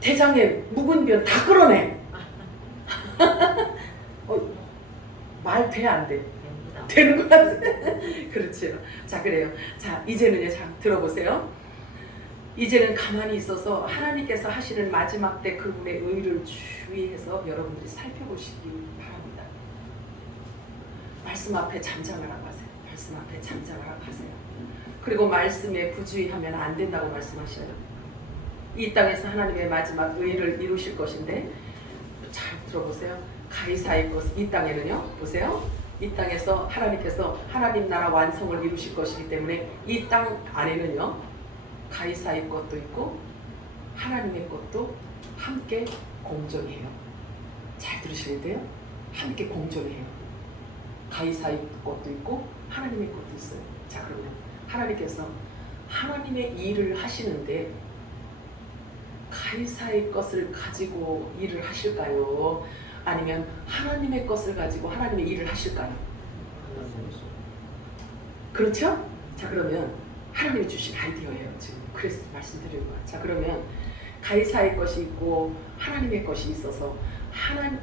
대장에 묵은 변 다 끌어내. 말 돼, 안 돼? 되는 것 같아. 그렇죠. 자, 그래요. 자, 이제는요, 자, 들어보세요. 이제는 가만히 있어서 하나님께서 하시는 마지막 때 그분의 의를 주의해서 여러분들이 살펴보시기 바랍니다. 말씀 앞에 잠잠하라고 하세요. 말씀 앞에 잠잠하라고 하세요. 그리고 말씀에 부주의하면 안 된다고 말씀하셔요. 이 땅에서 하나님의 마지막 의를 이루실 것인데, 잘 들어보세요. 가이사의 것, 이 땅에는요, 보세요. 이 땅에서 하나님께서 하나님 나라 완성을 이루실 것이기 때문에 이 땅 안에는요, 가이사의 것도 있고 하나님의 것도 함께 공존해요. 잘 들으셔야 돼요. 함께 공존해요. 가이사의 것도 있고 하나님의 것도 있어요. 자, 그러면 하나님께서 하나님의 일을 하시는데 가이사의 것을 가지고 일을 하실까요? 아니면 하나님의 것을 가지고 하나님의 일을 하실까요? 그렇죠? 자, 그러면 하나님이 주신 아이디어예요. 지금 그래서 말씀드리는 거예요. 자, 그러면 가이사의 것이 있고 하나님의 것이 있어서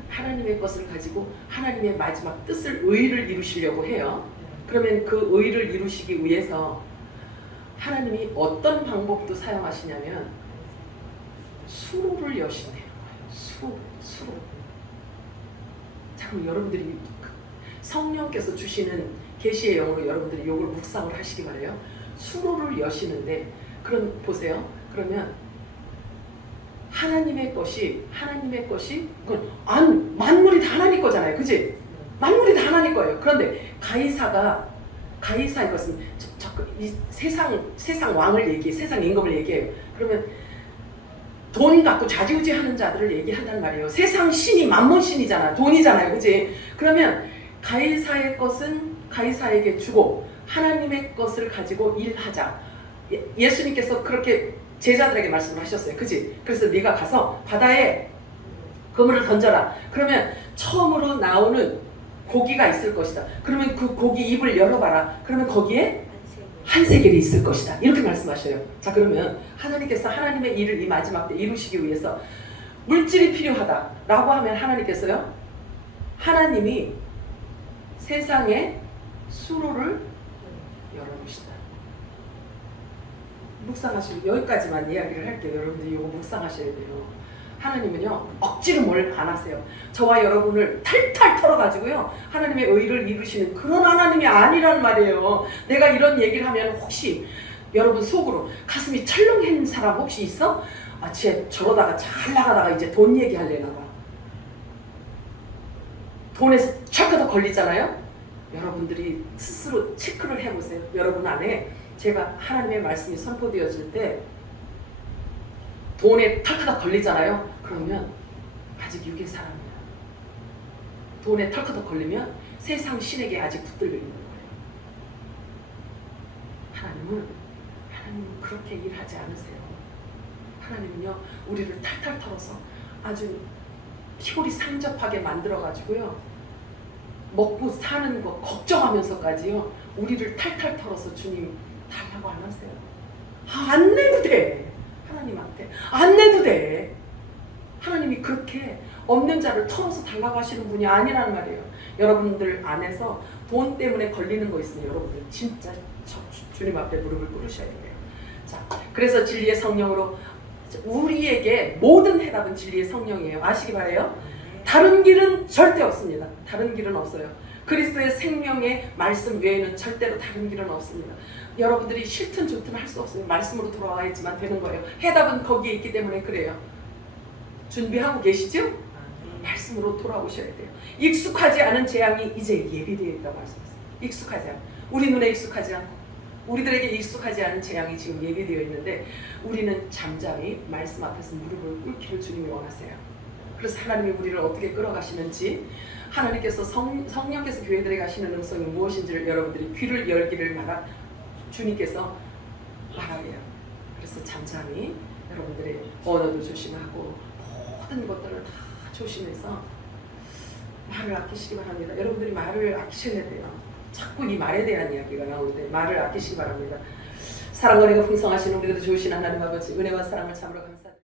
하나님의 것을 가지고 하나님의 마지막 뜻을, 의를 이루시려고 해요. 그러면 그 의를 이루시기 위해서 하나님이 어떤 방법도 사용하시냐면 수로를 여신다는 거예요. 수로. 자, 그럼 여러분들이 성령께서 주시는 계시의 영으로 여러분들이 이걸 묵상을 하시기 바래요. 수로를 여시는데, 그럼 보세요. 그러면 하나님의 것이 만물이 다 하나님 거잖아요. 그지? 만물이 다 하나님 거예요. 그런데 가이사의 것은 이 세상 왕을 얘기해, 세상 임금을 얘기해요. 그러면 돈 갖고 좌지우지하는 자들을 얘기한단 말이에요. 세상 신이 만몬 신이잖아. 돈이잖아요. 그지? 그러면 가이사의 것은 가이사에게 주고 하나님의 것을 가지고 일하자. 예수님께서 그렇게 제자들에게 말씀을 하셨어요. 그지? 그래서 네가 가서 바다에 그물을 던져라. 그러면 처음으로 나오는 고기가 있을 것이다. 그러면 그 고기 입을 열어봐라. 그러면 거기에 한세겔이 있을 것이다. 이렇게 말씀하셔요. 자, 그러면 하나님께서 하나님의 일을 이 마지막 때 이루시기 위해서 물질이 필요하다라고 하면 하나님께서요, 하나님이 세상에 수로를 열어보시다. 묵상하시고, 여기까지만 이야기를 할게요. 여러분들 이거 묵상하셔야 돼요. 하나님은요, 억지로 뭘 안 하세요. 저와 여러분을 탈탈 털어가지고요, 하나님의 의를 이루시는 그런 하나님이 아니란 말이에요. 내가 이런 얘기를 하면 혹시 여러분 속으로 가슴이 철렁한 사람 혹시 있어? 아, 쟤 저러다가 잘 나가다가 이제 돈 얘기하려나 봐. 돈에 철커덕 걸리잖아요. 여러분들이 스스로 체크를 해보세요. 여러분 안에 제가 하나님의 말씀이 선포되어질 때 돈에 털커덕 걸리잖아요. 그러면 아직 육의 사람이야. 돈에 털커덕 걸리면 세상 신에게 아직 붙들려 있는 거예요. 하나님은 그렇게 일하지 않으세요. 하나님은요, 우리를 탈탈 털어서 아주 피골이 상접하게 만들어가지고요, 먹고 사는 거 걱정하면서까지요, 우리를 탈탈 털어서 주님 달라고 안 하세요. 안 내도 돼. 하나님한테 안 내도 돼. 하나님이 그렇게 없는 자를 털어서 달라고 하시는 분이 아니란 말이에요. 여러분들 안에서 돈 때문에 걸리는 거 있으면 여러분들 진짜 주님 앞에 무릎을 꿇으셔야 돼요. 자, 그래서 진리의 성령으로 우리에게 모든 해답은 진리의 성령이에요. 아시기 바라요. 다른 길은 절대 없습니다. 다른 길은 없어요. 그리스도의 생명의 말씀 외에는 절대로 다른 길은 없습니다. 여러분들이 싫든 좋든 할 수 없어요. 말씀으로 돌아와야지만 되는 거예요. 해답은 거기에 있기 때문에 그래요. 준비하고 계시죠? 말씀으로 돌아오셔야 돼요. 익숙하지 않은 재앙이 이제 예비되어 있다고 말씀하셨어요. 익숙하지 않고, 우리 눈에 익숙하지 않고 우리들에게 익숙하지 않은 재앙이 지금 예비되어 있는데 우리는 잠잠히 말씀 앞에서 무릎을 꿇기를 주님이 원하세요. 그래서 하나님이 우리를 어떻게 끌어가시는지, 하나님께서 성령께서 교회들에 가시는 음성이 무엇인지를 여러분들이 귀를 열기를 주님께서 말하래요. 그래서 잠잠히 여러분들의 언어도 조심하고 모든 것들을 다 조심해서 말을 아끼시기 바랍니다. 여러분들이 말을 아끼셔야 돼요. 자꾸 이 말에 대한 이야기가 나오는데 말을 아끼시기 바랍니다. 사랑과 은혜가 풍성하신 우리들도 좋으신 하나님 아버지, 은혜와 사랑을 참으로 감사합니다.